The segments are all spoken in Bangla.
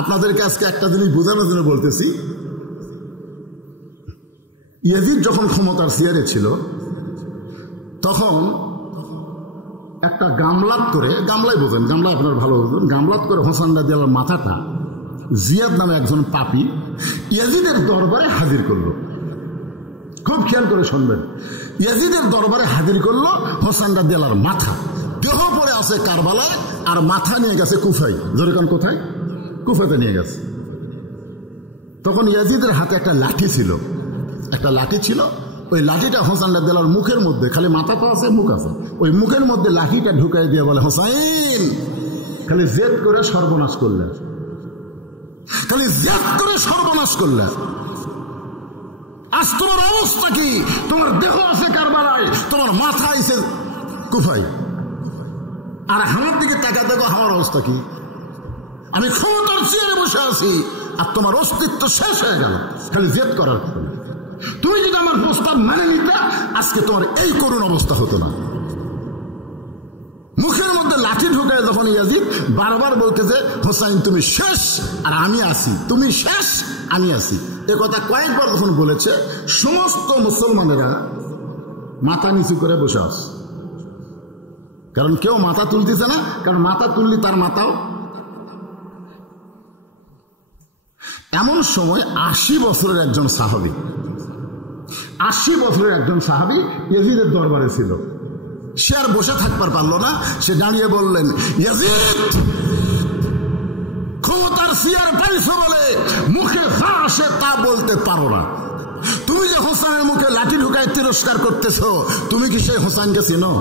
আপনাদেরকে আজকে একটা জিনিস বোঝানোর জন্য বলতেছি, ইয়াজিদ যখন ক্ষমতার চেয়ারে ছিল তখন একটা গামলাত করে, গামলাই বোঝেন, গামলা আপনার ভালো বোঝেন, গামলাত করে হোসেন রাদিয়াল্লাহু আনহুর মাথাটা জিয়াদ নামে একজন পাপী ইয়াজিদের দরবারে হাজির করলো। খুব খেয়াল করে শুনবেন, ইয়াজিদের দরবারে হাজির করলো হোসেন রাদিয়াল্লাহু আনহুর মাথা। দেহ পড়ে আছে কারবালায়, আর মাথা নিয়ে গেছে কুফায়। যেরকম কোথায়? কুফাতে নিয়ে গেছে। তখন ইয়াজিদের হাতে একটা লাঠি ছিল, একটা লাঠি ছিল। ওই লাঠিটা হোসেন রাদিয়াল্লাহু আনহুর মুখের মধ্যে, খালি মাথা তো আছে, মুখ আছে, ওই মুখের মধ্যে লাঠিটা ঢুকাই দিয়ে বলে, হোসাইন, খালি জেদ করে সর্বনাশ করলেন, খালি জেদ করে সর্বনাশ করলেন। আজ তোমার অবস্থা কি? তোমার দেহ আছে কারবালায়, তোমার মাথা আইছে কুফায়, আর আমার দিকে তাকা দেখো আমার অবস্থা কি? আমি ক্ষমতার চেয়ারে বসে আছি আর তোমার অস্তিত্ব শেষ হয়ে গেল খালি জেদ করার কারণে। তুমি যদি আমার প্রস্তাব মানে নিতে, আজকে তোমার এই করুণ অবস্থা হতো না। মুখের মধ্যে লাঠি ঢুকায় যখন ইয়াজিদ বারবার বলতেছে, হোসাইন তুমি শেষ আর আমি আছি, তুমি শেষ আমি আছি, এ কথা কয়েকবার যখন বলেছে, সমস্ত মুসলমানেরা মাথা নিচু করে বসে আছে। কারণ কেউ মাথা তুলতেছে না, কারণ মাথা তুললি তার মাথাও। এমন সময় 80 বছরের একজন সাহাবী, 80 বছরের একজন সাহাবী ইয়াজিদের দরবারে ছিল। সে আর বসে থাকবার পারলো না, সে দাঁড়িয়ে বললেন, ইয়াজিদ, ক্ষমতার চেয়ার পাইছো বলে মুখে যা আসে তা বলতে পারো না। তুমি যে হোসেনের মুখে লাঠি ঢুকায় তিরস্কার করতেছো, তুমি কি সেই হোসেনকে চিনো?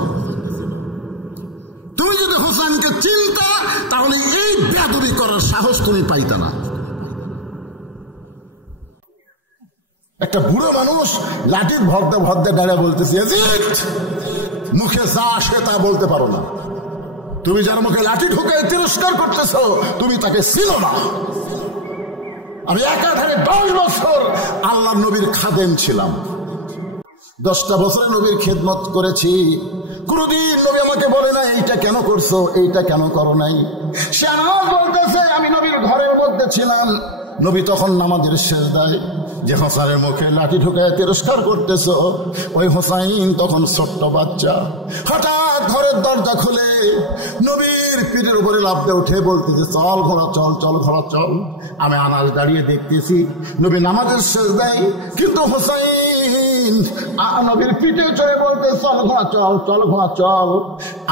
তুমি যদি হোসেনকে চিনতা তাহলে এই বেয়াদবি করার সাহস তুমি পাইতা না। একটা বুড়ো মানুষ লাঠির ভরতে ভরতে দাঁড়িয়ে বলতেছে, ইয়াজিদ, মুখে যা আসে তা বলতে পারো না। তুমি যার মুখে লাঠি ঢুকে তিরস্কার করতেছ, তুমি তাকে চিনো না। আমি একাধারে 10 বছর আল্লাহ নবীর খাদেম ছিলাম, 10টা বছরে নবীর খেদমত করেছি। কোনদিন নবী আমাকে বলে না এইটা কেন করছো, এইটা কেন করো নাই। সে আমার বলতেছে, আমি নবীর ঘরের মধ্যে ছিলাম, নবী তখন নামাজের সেজদায়, যে হোসাইনের মুখে লাঠি ঢুকায় তিরস্কার করতেছ, ওই হোসাইন তখন ছোট্ট বাচ্চা। হঠাৎ ঘরের দরজা খুলে নবীর পিঠের উপরে লাফতে উঠে বলতেছে, চল ঘোড়া চল, চল ঘোড়া চল। আমি আনাজ দাঁড়িয়ে দেখতেছি নবী নামাজের সেজদায়, কিন্তু হোসাইন নবীর পিঠে চড়ে বলতে, চল ঘোড়া চল, চল ঘোড়া চল।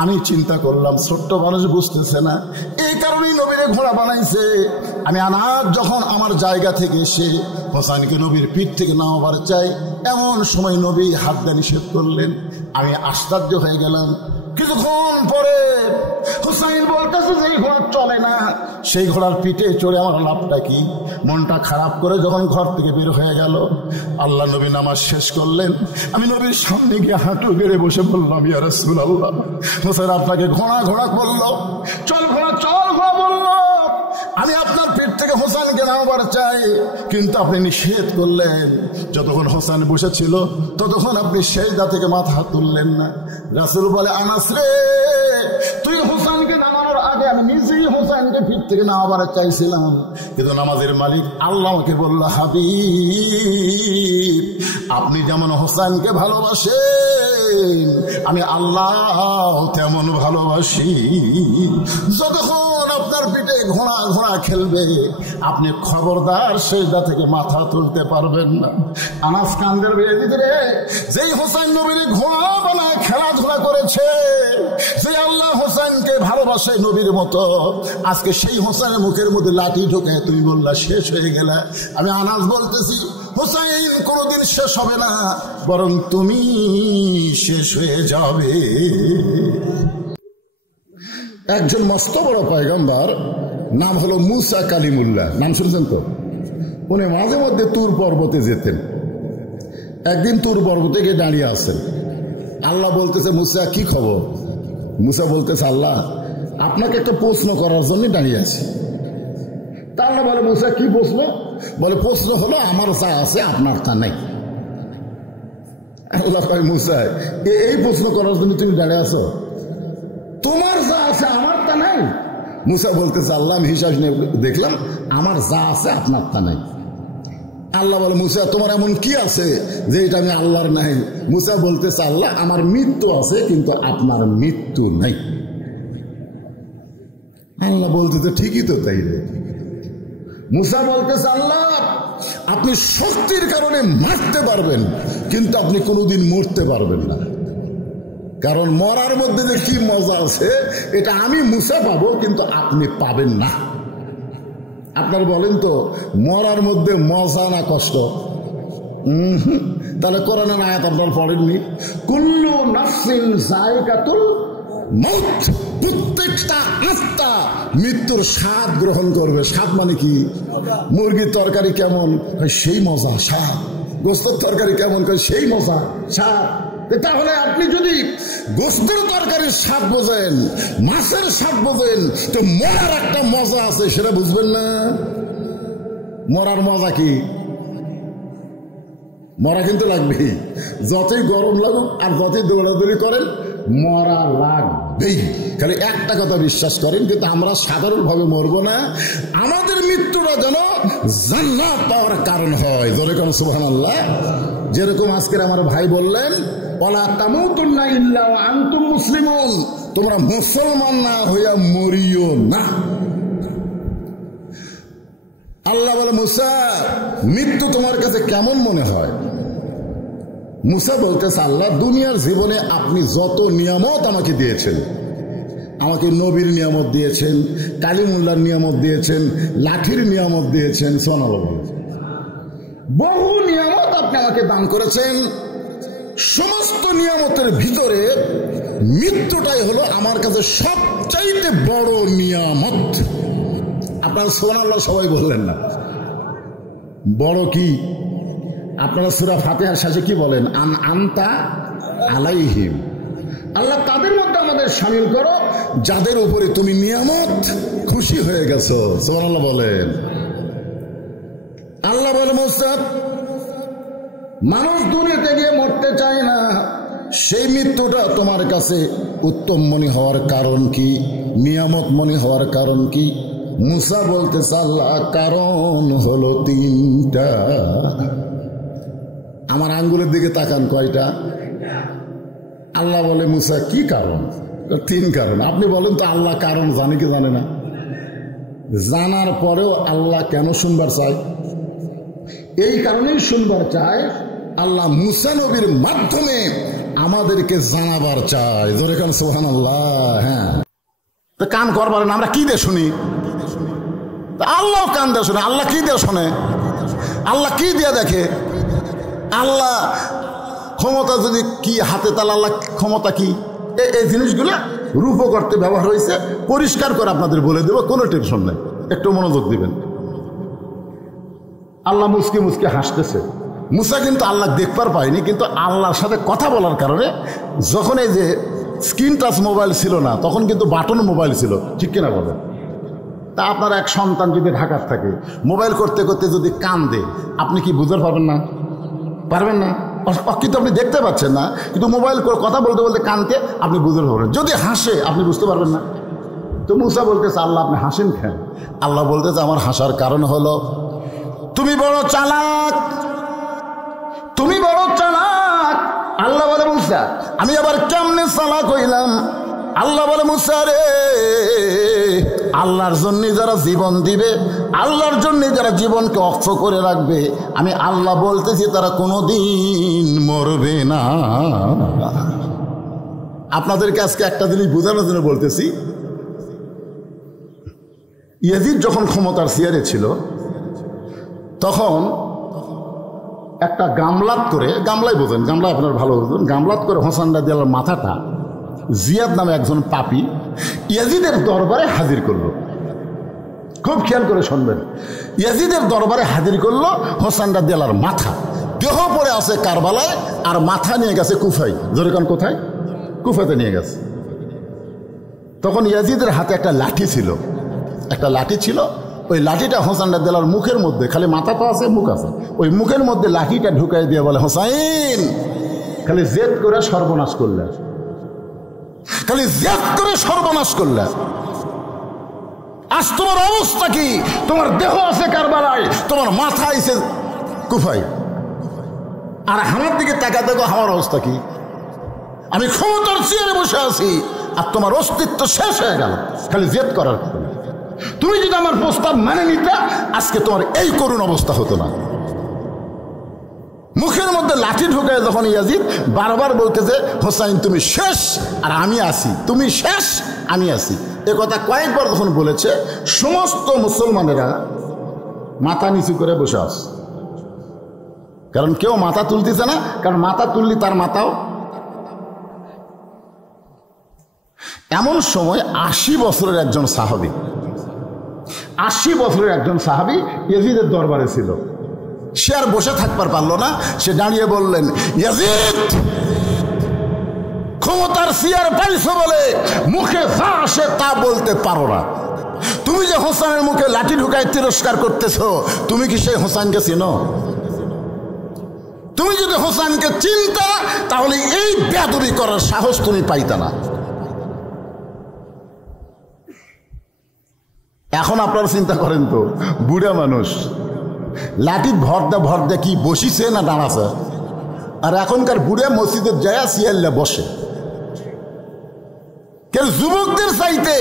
আমি চিন্তা করলাম ছোট্ট মানুষ বুঝতেছে না, এই কারণেই নবীরে ঘোড়া বানাইছে। আমি আনাজ যখন আমার জায়গা থেকে এসে হোসাইনকে নবীর পিঠ থেকে নামাবার চাই, এমন সময় নবী হাত দিয়ে নিষেধ করলেন। আমি আশ্চর্য হয়ে গেলাম। কিছুক্ষণ পরে হোসাইন বলতেছে যে এই ঘোড়া চলে না, সেই ঘোড়ার পিঠে চড়ে আমার লাভটা কি? মনটা খারাপ করে যখন ঘর থেকে বের হয়ে গেল, আল্লাহ নবী নামাজ শেষ করলেন। আমি নবীর সামনে গিয়ে হাঁটু গেড়ে বসে বললাম, ইয়া রাসূলুল্লাহ, হোসেন আপনাকে ঘোড়া ঘোড়া বলল, চল ঘোড়া চল ঘোড়া বলল, আমি আপনার পেট থেকে হোসেনকে নামাবার চাই, কিন্তু আপনি নিষেধ করলেন। যতক্ষণ হোসেন বসেছিল ততক্ষণ আপনি সেজদা থেকে মাথা তুললেন না। রাসূল বলে, আনাস রে, তুই হোসেনকে নামানোর আগে আমি নিজেই হোসেনকে পিঠ থেকে নামাবার চাইছিলাম, কিন্তু নামাজের মালিক আল্লাহ আমাকে বলল, হাবিব, আপনি যেমন হোসেনকে ভালোবাসেন আমি আল্লাহ তেমন ভালোবাসি। যতক্ষণ আপনার পিঠে ঘোড়া ঘোড়া খেলবে, আপনি খবরদার সেজদা থেকে মাথা তুলতে পারবেন না। আনাস কান্দের বেদিরে, যেই হোসেন নবীর ঘোড়া বানায় খেলাধুলা করেছে, যে আল্লাহ হোসেনকে ভালোবাসে নবীর মতো, আজকে সেই হোসেনের মুখের মধ্যে লাঠি ঢোকে তুমি বললা শেষ হয়ে গেলে। আমি আনাস বলতেছি, হোসেন কোনোদিন শেষ হবে না, বরং তুমি শেষ হয়ে যাবে। একজন মস্ত বড় পয়গম্বর, নাম হলো মুসা কালিমুল্লাহ, নাম শুনছেন তো? উনি মাঝে মধ্যে তুর পর্বতে যেতেন। একদিন তুর পর্বতে গিয়ে দাঁড়িয়ে আছেন। আল্লাহ বলতেছে, মুসা কি খবর? মুসা বলতেছে, আল্লাহ আপনাকে একটা প্রশ্ন করার জন্য দাঁড়িয়ে আছি। তা আল্লাহ বলে, মুসা কি প্রশ্ন? বলে, প্রশ্ন হলো আমার যা আছে আপনার তা নাই। আল্লাহ কয়, মুসা এই প্রশ্ন করার জন্য তুমি দাঁড়িয়ে আছো? তোমার যা আছে আমার তা নাই? মুসা বলতেছে আল্লাহ আমি হিসাব নিয়ে দেখলাম আমার যা আছে আপনার তা নাই। আল্লাহ বলে মুসা তোমার এমন কি আছে যে এটা আমি আল্লাহর নাই? মুসা বলতেছে আল্লাহ আমার মৃত্যু আছে কিন্তু আপনার মৃত্যু নাই। আল্লাহ বলতেছে ঠিকই তো তাই রে। মুসা বলতেছে আল্লাহ আপনি শক্তির কারণে মারতে পারবেন কিন্তু আপনি কোনোদিন মরতে পারবেন না, কারণ মরার মধ্যে যে কি মজা আছে এটা আমি মুসা পাবো কিন্তু আপনি পাবেন না। আপনার বলেন তো মরার মধ্যে মজা না কষ্ট? তাহলে কোরআনের আয়াত আপনার পড়েননি? কুল্লু নাফসিন যায়কাতুল মউত, প্রত্যেকটা আত্মা মৃত্যুর স্বাদ গ্রহণ করবে। স্বাদ মানে কি? মুরগির তরকারি কেমন? সেই মজা স্বাদ। গোস্তের তরকারি কেমন? সেই মজা স্বাদ। তাহলে আপনি যদি গোস্তের তরকারির স্বাদ বোঝেন, মাছের স্বাদ বোঝেন, তো মরার একটা মজা আছে সেটা বুঝবেন না? মরার মজা কি? মরা কিন্তু লাগবেই, যতই গরম লাগুক আর যতই দৌড়াদৌড়ি করেন মরা লাগবেই। খালি একটা কথা বিশ্বাস করেন, কিন্তু আমরা সাধারণভাবে মরবো না, আমাদের মৃত্যুটা যেন জান্নাত পাওয়ার কারণ হয়। জোরে কোন সুবহানাল্লাহ। যেরকম আজকের আমার ভাই বললেন ওয়ালা তামুতুন্না ইল্লা ওয়া আনতুম মুসলিমুন, তোমরা মুসলমান না হইয়া মরিও না। আল্লাহ বলে মুসা মৃত্যু তোমার কাছে কেমন মনে হয়? মুসা বলতেছে আল্লাহ দুনিয়ার জীবনে আপনি যত নিয়ামত আমাকে দিয়েছেন, আমাকে নবীর নিয়ামত দিয়েছেন, কালিমুল্লাহর নিয়ামত দিয়েছেন, লাঠির নিয়ামত দিয়েছেন, সুবহানাল্লাহ, বহু নিয়ামত আপনি আমাকে দান করেছেন। সমস্ত নিয়ামতের ভিতরে মৃত্যুটাই হলো আমার কাছে সবচাইতে বড় নিয়ামত। আপনারা সুবহানাল্লাহ সবাই বললেন না? বড় কি? আপনারা সূরা ফাতিহার শেষে কি বলেন? আনতা আলাইহিম, আল্লাহ তাদের মধ্যে আমাদের শামিল করো যাদের উপরে তুমি নিয়ামত খুশি হয়ে গেছো। সুবহানাল্লাহ বলেন। আল্লাহ বলে মুসা মানুষ দুনিয়াতে গিয়ে মরতে চায় না, সেই মৃত্যুটা তোমার কাছে উত্তম মনে হওয়ার কারণ কি? নিয়ামত মনে হওয়ার কারণ কি? মুসা বলতেছে আল্লাহ কারণ হলো তিনটা। আমার আঙ্গুলের দিকে তাকান, কয়টা? আল্লাহ বলে মুসা কি কারণ? তিন কারণ। আপনি বলেন তো আল্লাহ কারণ জানে কি জানে না? জানার পরেও আল্লাহ কেন শুনবার চায়? এই কারণেই শুনবার চায় আল্লাহ মুসা নবীর মাধ্যমে আমাদেরকে জানাবার চায়। জোরে কান সুবহানাল্লাহ। হ্যাঁ, তো কান করবার না, আমরা কি দিয়ে শুনি? আল্লাহ কান দিয়ে শুনে। আল্লাহ কি দিয়ে শোনে? আল্লাহ কি দিয়ে দেখে? আল্লাহ ক্ষমতা যদি কি হাতে, তাহলে আল্লাহ ক্ষমতা কি? এই জিনিসগুলো রূপ করতে ব্যবহার হয়েছে। পরিষ্কার করে আপনাদের বলে দেবো, কোনো টেনশন নেই, একটু মনোযোগ দিবেন। আল্লাহ মুসকে মুসকে হাসতেছে। মুসা কিন্তু আল্লাহ দেখবার পায়নি, কিন্তু আল্লাহর সাথে কথা বলার কারণে যখন এই যে স্ক্রিন টাচ মোবাইল ছিল না, তখন কিন্তু বাটন মোবাইল ছিল, ঠিক কিনা বলেন? তা আপনার এক সন্তান যদি ঢাকার থাকে, মোবাইল করতে করতে যদি কান্দে, আপনি কি বুঝতে পারবেন না? পারবেন না। কিন্তু আপনি দেখতে পাচ্ছেন না, কিন্তু মোবাইল করে কথা বলতে বলতে কানতে আপনি বুঝতে পারবেন। যদি হাসে আপনি বুঝতে পারবেন না। তো মুসা বলতেছে আল্লাহ আপনি হাসেন কেন? আল্লাহ বলতেছে আমার হাসার কারণ হলো তুমি বড় চালাক, তুমি বড় চালাক। আল্লাহ বলে মুসা আমি আবার কেমনে চালাক হইলাম? আল্লাহ বলে মুসা রে, আল্লাহর জন্য যারা জীবন দিবে, আল্লাহর জন্য যারা জীবনকে অক্ষ করে রাখবে, আমি আল্লাহ বলতেছি তারা কোনোদিন মরবে না। আপনাদেরকে আজকে একটা জিনিস বোঝানোর জন্য বলতেছি। ইয়াজিদ যখন ক্ষমতার চেয়ারে ছিল, তখন একটা গামলাত করে, গামলাই বোঝেন, গামলা আপনার ভালো বোঝেন, গামলাত করে হোসেন রাদিয়াল্লাহর মাথাটা জিয়াদ নামে একজন পাপী ইয়াজিদের দরবারে হাজির করলো। খুব খেয়াল করে শুনবেন, ইয়াজিদের দরবারে হাজির করলো হোসেন রাদিয়াল্লাহর মাথা। দেহ পড়ে আছে কারবালায়, আর মাথা নিয়ে গেছে কুফায়। যেরকম কোথায়? কুফাতে নিয়ে গেছে। তখন ইয়াজিদের হাতে একটা লাঠি ছিল, একটা লাঠি ছিল। ওই লাঠিটা হোসেন রাদিয়াল্লাহর মুখের মধ্যে, খালি মাথা তো আছে, মুখ আছে, ওই মুখের মধ্যে লাঠিটা ঢুকাই দিয়ে বলে হোসাইন খালি জেদ করে সর্বনাশ করলে, খালি জেদ করে সর্বনাশ করলে। আজ তোমার অবস্থা কি? তোমার দেহ আছে কারবালায়, তোমার মাথা আছে কুফায়, আর আমার দিকে তাকা দেখো আমার অবস্থা কি। আমি ক্ষমতার চেয়ারে বসে আছি আর তোমার অস্তিত্ব শেষ হয়ে গেল খালি জেদ করার। তুমি যদি আমার প্রস্তাব মানে নিতে, আজকে তোমার এই করুণ অবস্থা হতো না। মুখের মধ্যে লাঠি ঢুকে যখন ইয়াজিদ বারবার বলতেছে, হোসাইন তুমি শেষ আর আমি আছি, তুমি শেষ আমি আছি, এ কথা কয়েকবার যখন বলেছে, সমস্ত মুসলমানেরা মাথা নিচু করে বসে আছে। কারণ কেউ মাথা তুলতেছে না, কারণ মাথা তুললি তার মাথাও। এমন সময় 80 বছরের একজন সাহাবী, 80 বছরের একজন সাহাবী ইয়াজিদের দরবারে ছিল। সে আর বসে থাকবার পারলো না, সে দাঁড়িয়ে বললেন, ইয়াজিদ, ক্ষমতার চেয়ার পাইছো বলে মুখে যা আসে তা বলতে পারো না। তুমি যে হোসেনের মুখে লাঠি ঢুকায় তিরস্কার করতেছো, তুমি কি সেই হোসেনকে চিনো? তুমি যদি হোসেনকে চিনতা তাহলে এই বেয়াদবি করার সাহস তুমি পাইতা না। এখন আপনারা চিন্তা করেন তো, বুড়া মানুষ লাঠি ভর দে কি বসিছে না দাঁড়াছে? আর এখনকার বুড়া মসজিদের যায় সিয়াল্লা বসে। কেন যুবকদের চাইতে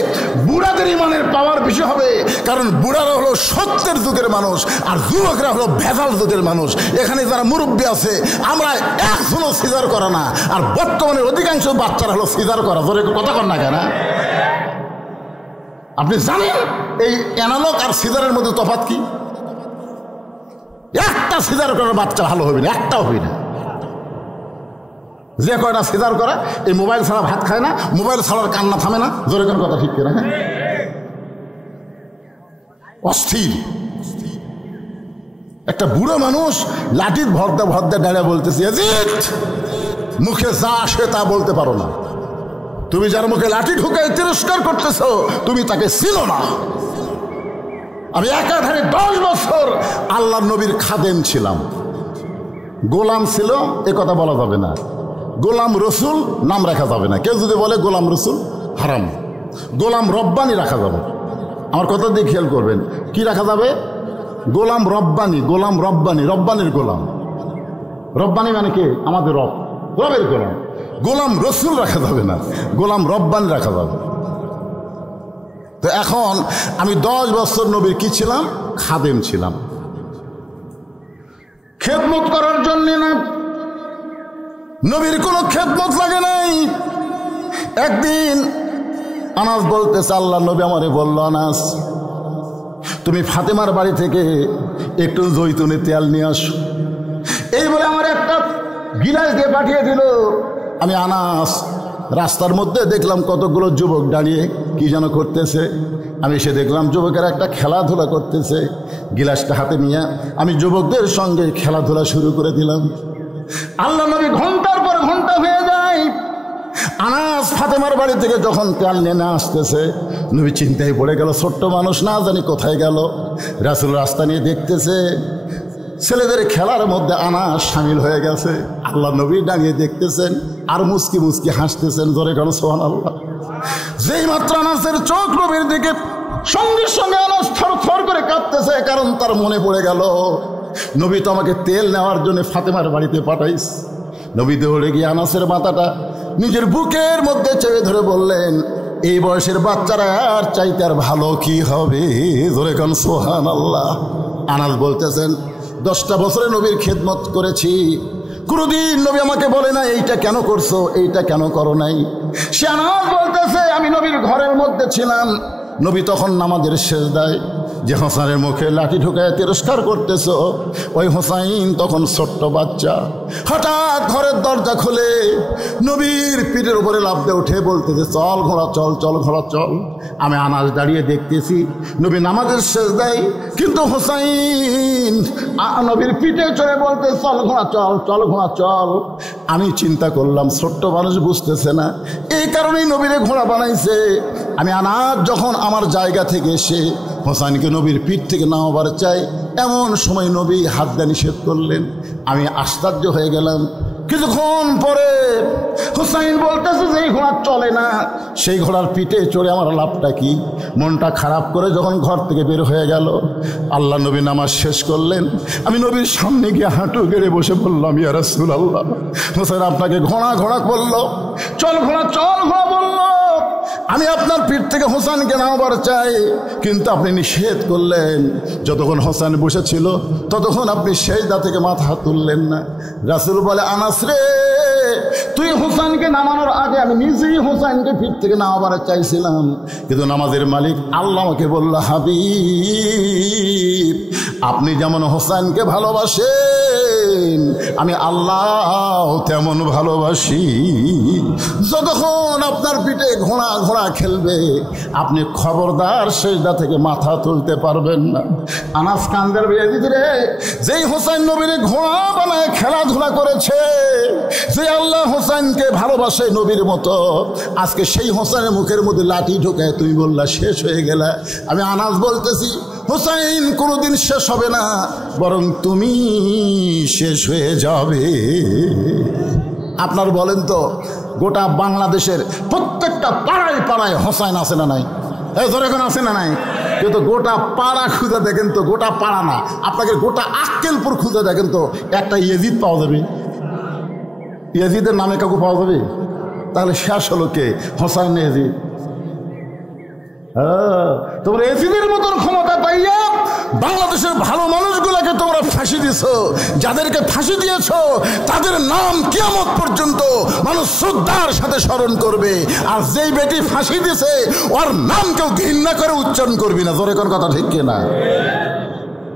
বুড়াদের ইমানের পাওয়ার বেশি হবে, কারণ বুড়ারা হলো সত্যের যুগের মানুষ আর যুবকরা হলো ভেজাল যুগের মানুষ। এখানে যারা মুরব্বী আছে আমরা এখনো সিজার করা না, আর বর্তমানে অধিকাংশ বাচ্চারা হলো সিজার করা। ধরে কথা কর না কেন? আপনি জানেন এই অ্যানালগ আর সিজারের মধ্যে তফাৎ কি? একটা সিজার করার বাচ্চা ভালো হবে না, একটাও হবে না। যে কয়টা সিজার করা এই মোবাইল ছাড়া ভাত খায় না, মোবাইল ছাড়ার কান্না থামে না। জোরে কোনো কথা ঠিক কিনা? হ্যাঁ, অস্থির। একটা বুড়ো মানুষ লাঠির ভরদা দাঁড়িয়ে বলতেছে, ইয়াজিদ, মুখে যা আসে তা বলতে পারো না। তুমি যার মুখে লাঠি ঢুকে তিরস্কার করতেছো, তুমি তাকে চিনো না। আমি একাধারে 10 বছর আল্লাহর নবীর খাদেম ছিলাম। গোলাম ছিল এ কথা বলা যাবে না, গোলাম রসুল নাম রাখা যাবে না। কেউ যদি বলে গোলাম রসুল হারাম, গোলাম রব্বানি রাখা যাবে। আমার কথা দিয়ে খেয়াল করবেন, কি রাখা যাবে? গোলাম রব্বানি, গোলাম রব্বানি, রব্বানির গোলাম। রব্বানি মানে কে? আমাদের রব, রবের গোলাম। গোলাম রসুল রাখা যাবে না, গোলাম রব্বানি রাখা যাবে। তো এখন আমি 10 বছর নবীর কি ছিলাম? খাদেম ছিলাম। খেদমত করার জন্য না, নবীর কোনো খেদমত লাগে নাই। একদিন আনাস বলতেছে, আল্লাহ নবী আমারে বলল, আনাস তুমি ফাতেমার বাড়ি থেকে একটু জৈতুনের তেল নিয়ে আসো। এই বলে আমার একটা গিলাস দিয়ে পাঠিয়ে দিল। আমি আনাস রাস্তার মধ্যে দেখলাম কতগুলো যুবক দাঁড়িয়ে কি যেন করতেছে। আমি এসে দেখলাম যুবকেরা একটা খেলাধুলা করতেছে। গিলাসটা হাতে নিয়ে আমি যুবকদের সঙ্গে খেলাধুলা শুরু করে দিলাম। আল্লাহ নবী ঘন্টার পর ঘন্টা হয়ে যায়। আনাস ফাতেমার বাড়ি থেকে যখন তেল নিয়ে আসতেছে, নবী চিন্তায় পড়ে গেল, ছোট্ট মানুষ না জানি কোথায় গেল। রাসূল রাস্তা নিয়ে দেখতেছে ছেলেদের খেলার মধ্যে আনাস সামিল হয়ে গেছে। আল্লাহ নবী দাঁড়িয়ে দেখতেছেন আর মুস্কি মুস্কি হাসতেছেন। জোরে গেল সুবহানাল্লাহ। যেই মাত্র আনাসের চোখ নবীর দিকে, সঙ্গে সঙ্গে আনাস থরথর করে কাঁপতেছে, কারণ তার মনে পড়ে গেল নবী তো আমাকে তেল নেওয়ার জন্য ফাতেমার বাড়িতে পাঠাইস। নবী দৌড়ে গিয়ে আনাসের মাথাটা নিজের বুকের মধ্যে চেপে ধরে বললেন, এই বয়সের বাচ্চারা আর চাইতে আর ভালো কি হবে? জোরে গান সুবহানাল্লাহ। আনাস বলতেছেন, 10টা বছরে নবীর খেদমত করেছি, কোনোদিন নবী আমাকে বলে না এইটা কেন করছো, এইটা কেন করো নাই। সে আনাস বলতেছে, আমি নবীর ঘরের মধ্যে ছিলাম। নবী তখন নামাজের সেজদায়, যে হোসেনের মুখে লাঠি ঢুকায় তিরস্কার করতেছো, ওই হোসাইন তখন ছোট্ট বাচ্চা। হঠাৎ ঘরের দরজা খুলে নবীর পিঠের উপরে লাফ দিয়ে উঠে বলতেছে, চল ঘোড়া চল, চল ঘোড়া চল। আমি আনাস দাঁড়িয়ে দেখতেছি নবী নামাজের সেজদায়, কিন্তু হোসাইন নবীর পিঠে চড়ে বলতে, চল ঘোড়া চল, চল ঘোড়া চল। আমি চিন্তা করলাম ছোট্ট মানুষ বুঝতেছে না, এই কারণেই নবীরে ঘোড়া বানাইছে। আমি আনাস যখন আমার জায়গা থেকে এসে হোসাইনকে নবীর পিঠ থেকে নামাবার চাই, এমন সময় নবী হাত দিয়ে নিষেধ করলেন। আমি আশ্চর্য হয়ে গেলাম, কিছুক্ষণ পরে হুসাইন বলতেছে যে এই ঘোড়া চলে না, সেই ঘোড়ার পিঠে চড়ে আমার লাভটা কি? মনটা খারাপ করে যখন ঘর থেকে বের হয়ে গেল, আল্লাহ নবী নামাজ শেষ করলেন। আমি নবীর সামনে গিয়ে হাঁটু গেড়ে বসে বললাম, ইয়া রাসূলুল্লাহ, হুসাইন আপনাকে ঘোড়া ঘোড়া বললো, চল ঘোড়া চল ঘোড়া বললো, আমি আপনার পিঠ থেকে হোসেনকে নামাবার চাই, কিন্তু আপনি নিষেধ করলেন। যতক্ষণ হোসেন বসেছিল ততক্ষণ আপনি সেজদা থেকে মাথা তুললেন না। রাসূল বলে, আনাস রে, তুই হোসেনকে নামানোর আগে আমি নিজেই হোসেনকে পিঠ থেকে নামাবার চাইছিলাম, কিন্তু নামাজের মালিক আল্লাহ আমাকে বলল, হাবিব, আপনি যেমন হোসেনকে ভালোবাসেন আমি আল্লাহ তেমন ভালোবাসি। যতক্ষণ আপনার পিঠে ঘোড়া ঘোড়া খেলবে আপনি খবরদার সেজদা থেকে মাথা তুলতে পারবেন না। আনাস কান্দের রে, যেই হোসেন নবীর ঘোড়া বানায় খেলাধুলা করেছে, যে আল্লাহ হোসেনকে ভালোবাসে নবীর মতো, আজকে সেই হোসেনের মুখের মধ্যে লাঠি ঢোকায় তুমি বললা শেষ হয়ে গেলা। আমি আনাস বলতেছি, হোসেন কোনোদিন শেষ হবে না, বরং তুমি শেষ হয়ে যাবে। আপনার বলেন তো, গোটা বাংলাদেশের প্রত্যেকটা পাড়ায় পাড়ায় হোসেন আছে না নাই? এই ধরে এখন আছে না নাই? কিন্তু গোটা পাড়া খুঁজে দেখেন তো, গোটা পাড়া না, আপনাকে গোটা আক্কেলপুর খুঁজে দেখেন তো, একটা ইয়েজিদ পাওয়া যাবে? ইয়েজিদের নামে কাউকে পাওয়া যাবে? তাহলে শেষ হলো কে? হোসেন ইয়েজিদ। তোমরা এজিদের মতন ক্ষমতা পাইয়া বাংলাদেশের ভালো মানুষগুলোকে তোমরা ফাঁসি দিছ। যাদেরকে ফাঁসি দিয়েছ তাদের নাম কিয়ামত পর্যন্ত মানুষ শ্রদ্ধার সাথে স্মরণ করবে, আর যেই বেটি ফাঁসি দিছে ওর নাম কেউ ঘৃণা করে উচ্চারণ করবি না। জোরে কোন কথা ঠিক কিনা?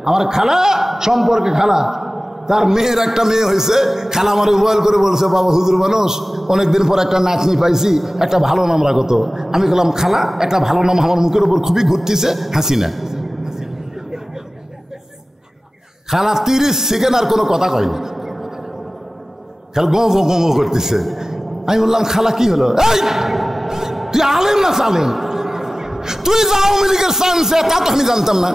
আমার খালা সম্পর্কে খালা, তার মেয়ের একটা মেয়ে হয়েছে, খালা আমার মোবাইল করে বলছে, বাবা হুজুর মানুষ, অনেকদিন পর একটা নাতনি পাইছি, একটা ভালো নাম রাখো তো। আমি বললাম, খালা একটা ভালো নাম আমার মুখের উপর খুবই ঘুরতেছে, হাসিনা। খালা 30 সেকেন্ড আর কোনো কথা কয়নি, খালা গো গো গো করতেছে। আমি বললাম, খালা কি হলো? এই তুই আলেম না সালেম? তুই যে আওয়ামী লীগের চান্সে তা তো আমি জানতাম না।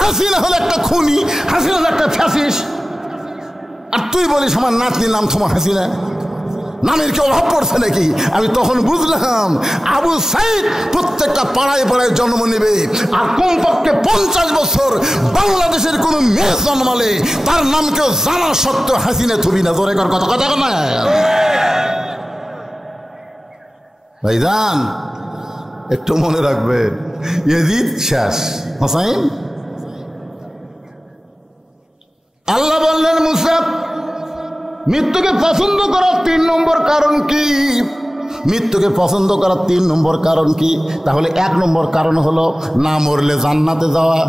হাসিনা হলো একটা খুনি, হাসিনা হলো একটা ফ্যাসিস্ট, আর তুই বলিস আমার নাতনির নাম তোমার হাসিনা? নামের কি অভাব পড়ছে নাকি? আমি তখন বুঝলাম আবু সাইদ প্রত্যেকটা পাড়ায় পাড়ায় জন্ম নেবে, আর কমপক্ষে 50 বছর বাংলাদেশের কোন মেয়ে জন্মালে তার নাম কেউ জানা সত্ত্বেও হাসিনা থুবি না। জোরে কর কথা, কথা না ভাইজান, একটু মনে রাখবেন, ইয়াজিদ শেষ, হোসেন। আল্লাহ বললেন, মুসা মৃত্যুকে পছন্দ করার 3 নম্বর কারণ কি? মৃত্যুকে পছন্দ করার 3 নম্বর কারণ কি? তাহলে 1 নম্বর কারণ হলো না মরলে জান্নাতে যাওয়া।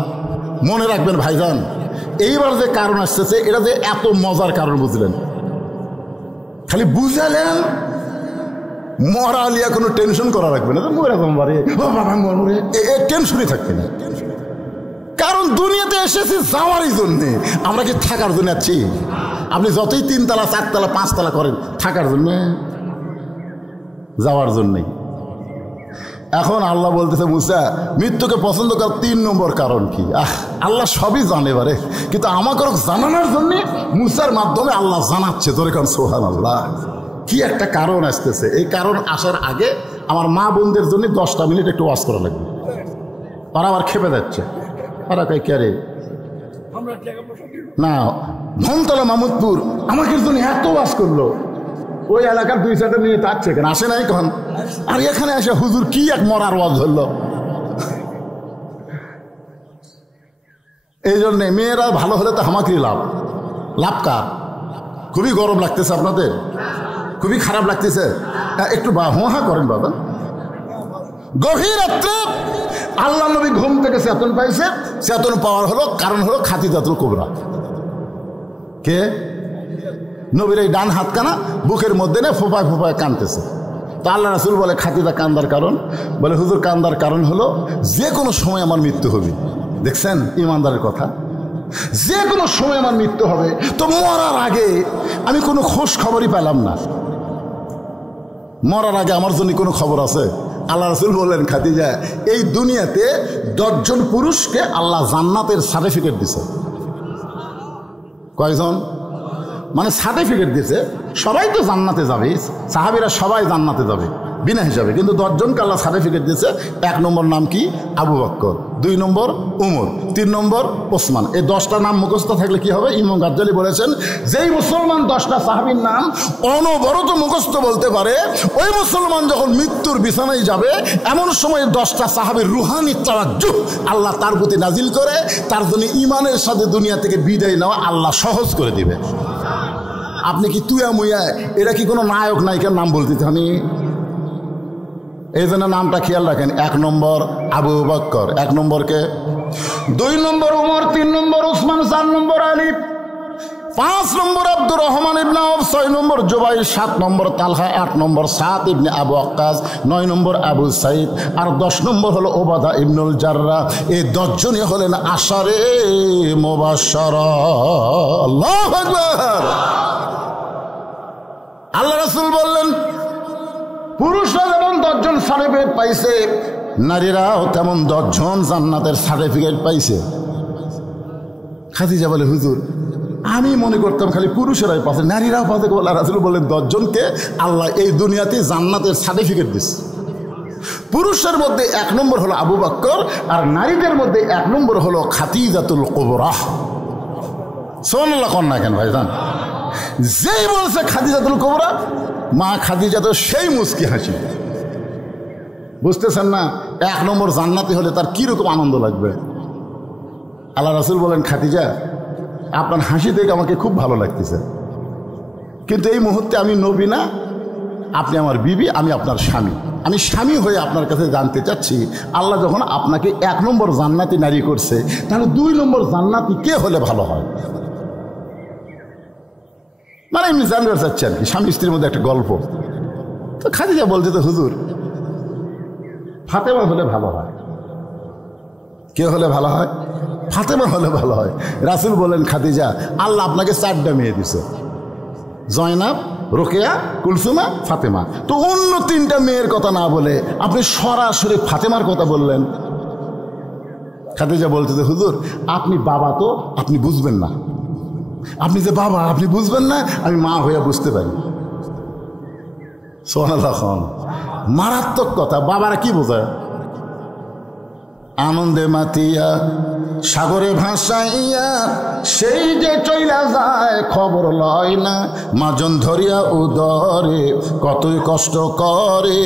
মনে রাখবেন ভাইজান, এইবার যে কারণ আসতেছে এটা যে এত মজার কারণ বুঝলেন, খালি বুঝালেন, মরা লিয়া কোনো টেনশন করা রাখবে না, মরে বাবারে ও বাবা মরে, এই টেনশনই থাকবে না। কারণ দুনিয়াতে এসেছি যাওয়ারই জন্যে, আমরা কি থাকার জন্য আছি? আপনি যতই 3 তলা 4 তলা 5 তলা করেন, থাকার জন্যে, যাওয়ার জন্যেই। এখন আল্লাহ বলতেছে, মুসা মৃত্যুকে পছন্দ করার 3 নম্বর কারণ কি? আল্লাহ সবই জানে বারে, কিন্তু আমাকে জানানোর জন্যে মুসার মাধ্যমে আল্লাহ জানাচ্ছে। তোর কারণ সুবহানাল্লাহ, কি একটা কারণ আসতেছে। এই কারণ আসার আগে আমার মা বোনদের জন্য 10টা মিনিট একটু ওয়াজ করা লাগবে। ওরা আবার খেপে যাচ্ছে, ওরা কই কে না, ধনতলা মামুদপুর আমাকে জন্য এত ওয়াজ করলো, ওই এলাকার 2-4টা নিয়ে থাকছে কেন, আসে নাই কখন? আর এখানে এসে হুজুর কি এক মরার ওয়াজ ধরলো। এই জন্যে মেয়েরা ভালো হলে তো আমাকেই লাভ। লাভ কার? খুবই গরম লাগতেছে আপনাদের? খুবই খারাপ লাগতেছে? একটু হুঁহা করেন বাবা। গভীর রাত্রে আল্লাহ নবী ঘুম থেকে চেতন পাইছে। চেতন পাওয়ার হলো কারণ হলো খাদিজাতুল কুবরা। কে? নবীর এই ডান হাতখানা বুকের মধ্যে না ফোপায় ফোপায় কাঁদতেছে। তো আল্লাহ রাসূল বলে, খাদিজা কান্দার কারণ? বলে, হুজুর কান্দার কারণ হলো যে কোনো সময় আমার মৃত্যু হবে। দেখছেন ইমানদারের কথা, যে কোনো সময় আমার মৃত্যু হবে। তো মরার আগে আমি কোনো খোঁজ খবরই পেলাম না। মরার আগে আমার জন্য কোনো খবর আছে? আল্লাহ রাসূল বললেন, খাদিজা এই দুনিয়াতে 10 জন পুরুষকে আল্লাহ জান্নাতের সার্টিফিকেট দিছে। কয়জন? মানে সার্টিফিকেট দিয়েছে সবাই তো জান্নাতে যাবে, সাহাবীরা সবাই জান্নাতে যাবে বিনা হিসাবে, কিন্তু 10 জনকে আল্লাহ সার্টিফিকেট দিয়েছে। 1 নম্বর নাম কি? আবু বকর, 2 নম্বর উমর, 3 নম্বর ওসমান। এই 10টা নাম মুখস্থ থাকলে কি হবে? ইমাম গাজ্জালি বলেছেন, যেই মুসলমান 10টা সাহাবীর নাম অনবরত মুখস্থ বলতে পারে, ওই মুসলমান যখন মৃত্যুর বিছানায় যাবে এমন সময় 10টা সাহাবীর রুহানি তাওয়াজ্জুহ আল্লাহ তার প্রতি নাজিল করে, তার জন্য ইমানের সাথে দুনিয়া থেকে বিদায় নেওয়া আল্লাহ সহজ করে দিবে। আপনি কি তুয়া মুয়া, এরা কি কোনো নায়ক নায়িকার নাম বলতে আমি? এই জন্য নামটা খেয়াল রাখেন। 1 নম্বর আবু বকর, 1 নম্বরকে, 2 নম্বর উমর, 3 নম্বর উসমান, 4 নম্বর আলী, 5 নম্বর আব্দুর রহমান ইবনে আউফ, 6 নম্বর জুবাইর, 7 নম্বর তালহা, 8 নম্বর সাদ ইবনে আবু ওয়াক্কাস, 9 নম্বর আবু সাইদ, আর 10 নম্বর হলো ওবাদা ইবনুল জাররাহ। এই 10 জনই হলেন আশারে মুবাশশারা। আল্লাহু আকবার। আল্লাহ রাসূল বললেন, পুরুষরা যেমন 10 জন সার্টিফিকেট পাইছে, নারীরাও তেমন 10 জন জান্নাতের সার্টিফিকেট পাইছে। খাদিজা বলে, হুজুর আমি মনে করতাম খালি পুরুষেরাই পাচ্ছে, নারীরাও পাচ্ছে। আল্লাহ রাসূল বললেন, 10 জনকে আল্লাহ এই দুনিয়াতে জান্নাতের সার্টিফিকেট দিচ্ছে। পুরুষের মধ্যে 1 নম্বর হলো আবু বকর, আর নারীদের মধ্যে 1 নম্বর হলো খাদিজাতুল কুবরা। সুবহানাল্লাহ কোন না কেন ভাইজান? যেই বলছে খাদিজাতুল কুবরা, মা খাদিজা তো সেই মুস্কি হাসি। বুঝতেছেন না? 1 নম্বর জান্নাতি হলে তার কিরকম আনন্দ লাগবে। আল্লাহ রাসূল বলেন, খাদিজা আপনার হাসি দেখে আমাকে খুব ভালো লাগতেছে, কিন্তু এই মুহূর্তে আমি নবী না, আপনি আমার বিবি, আমি আপনার স্বামী। আমি স্বামী হয়ে আপনার কাছে জানতে চাচ্ছি, আল্লাহ যখন আপনাকে 1 নম্বর জান্নাতি নারী করছে, তাহলে 2 নম্বর জান্নাতি কে হলে ভালো হয়? মানে এমনি জানতে চাচ্ছি আর কি, স্বামী স্ত্রীর মধ্যে একটা গল্প। তো খাদিজা বলছে, তো হুজুর ফাতেমা হলে ভালো হয়। কে হলে ভালো হয়? ফাতেমা হলে ভালো হয়। রাসূল বলেন, খাদিজা আল্লাহ আপনাকে 4টা মেয়ে দিছে, জয়নাব, রোকেয়া, কুলসুমা, ফাতেমা। তো অন্য 3টা মেয়ের কথা না বলে আপনি সরাসরি ফাতেমার কথা বললেন। খাদিজা বলছে, হুজুর আপনি বাবা, তো আপনি বুঝবেন না, আপনি যে বাবা আপনি বুঝবেন না, আমি মা হইয়া বুঝতে পারি। সুবহানাল্লাহ। মারাত্মক কথা। বাবারা কি বোঝায়? আনন্দে মাতিয়া সাগরে ভাসাইয়া সেই যে চইলা যায়, খবর লয় না, মাজন ধরিয়া উদরে কতই কষ্ট করে,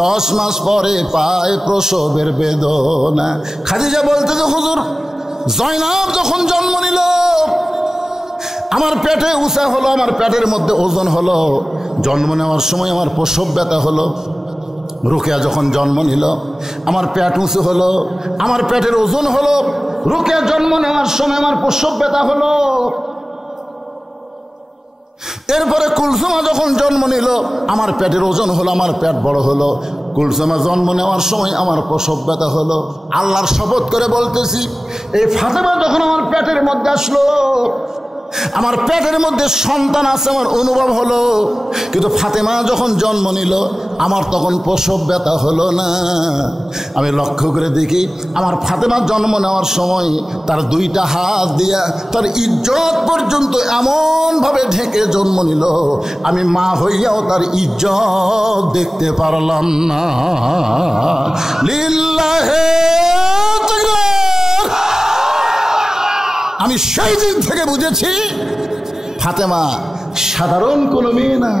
10 মাস পরে পায় প্রসবের বেদনা। খাদিজা বলতে, যে হুজুর জয়নাব যখন জন্ম নিল, আমার পেটে উঁচা হলো, আমার পেটের মধ্যে ওজন হলো, জন্ম নেওয়ার সময় আমার প্রসব ব্যথা হলো। রোকেয়া যখন জন্ম নিল, আমার পেট উঁচু হলো, আমার পেটের ওজন হলো। রোকেয়া জন্ম নেওয়ার সময় আমার প্রসব ব্যথা হলো। এরপরে কুলসুমা যখন জন্ম নিল, আমার পেটের ওজন হলো, আমার পেট বড় হলো। কুলসুমা জন্ম নেওয়ার সময় আমার প্রসব ব্যথা হলো। আল্লাহর শপথ করে বলতেছি, এই ফাতেমা যখন আমার পেটের মধ্যে আসলো, আমার পেটের মধ্যে সন্তান আছে আমার অনুভব হলো, কিন্তু ফাতেমা যখন জন্ম নিল আমার তখন প্রসব ব্যথা হলো না। আমি লক্ষ্য করে দেখি, আমার ফাতেমা জন্ম নেওয়ার সময় তার 2টা হাত দিয়া তার ইজ্জত পর্যন্ত এমনভাবে ঢেকে জন্ম নিল, আমি মা হইয়াও তার ইজ্জত দেখতে পারলাম না। লিল্লাহে আমি সেই দিন থেকে বুঝেছি ফাতেমা সাধারণ কোনো মেয়ে না।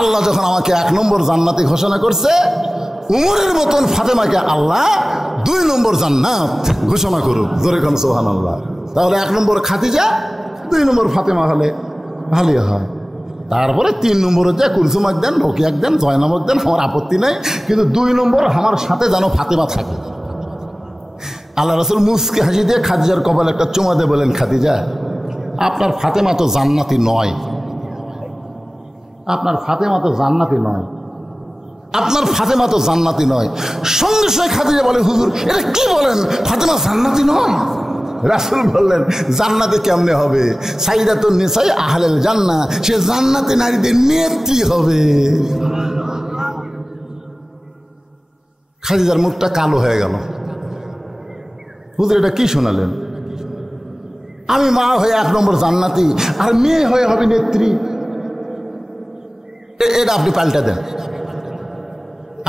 আল্লাহ যখন আমাকে 1 নম্বর জান্নাতি ঘোষণা করছে, উমরের মতন ফাতেমাকে আল্লাহ 2 নম্বর জান্নাত ঘোষণা করুক। জোরে কোন সুবহানাল্লাহ। তাহলে 1 নম্বর খাদিজা, 2 নম্বর ফাতেমা হলে ভালোই হয়। তারপরে 3 নম্বরে যে কুলসুমাক দেন, রোকেয়াক দেন, জয়নাবক দেন, আমার আপত্তি নেই, কিন্তু 2 নম্বর আমার সাথে যেন ফাতেমা থাকে। আল্লাহ রাসূল মুস্কি হাসি দিয়ে খাদিজার কপালে একটা চুমা দিয়ে বলেন, খাদিজা আপনার ফাতেমা তো জান্নাতি নয়, আপনার ফাতেমা তো জান্নাতি নয়, আপনার ফাতেমা তো জান্নাতি নয়। সঙ্গে সঙ্গে খাদিজা বলে, হুজুর এটা কি বলেন, ফাতেমা জান্নাতি নয়? রাসূল বললেন, জান্নাতে কেমনে হবে? সাইয়্যিদাতুন নিসাই আহলেল জান্নাহ, সে জান্নাতে নারীদের নেত্রী হবে। খাদিজার মুখটা কালো হয়ে গেল। হুজুর এটা কি শোনালেন? আমি মা হয়ে 1 নম্বর জান্নাতি, আর মেয়ে হয়ে হবে নেত্রী। এটা আপনি পাল্টা দেন,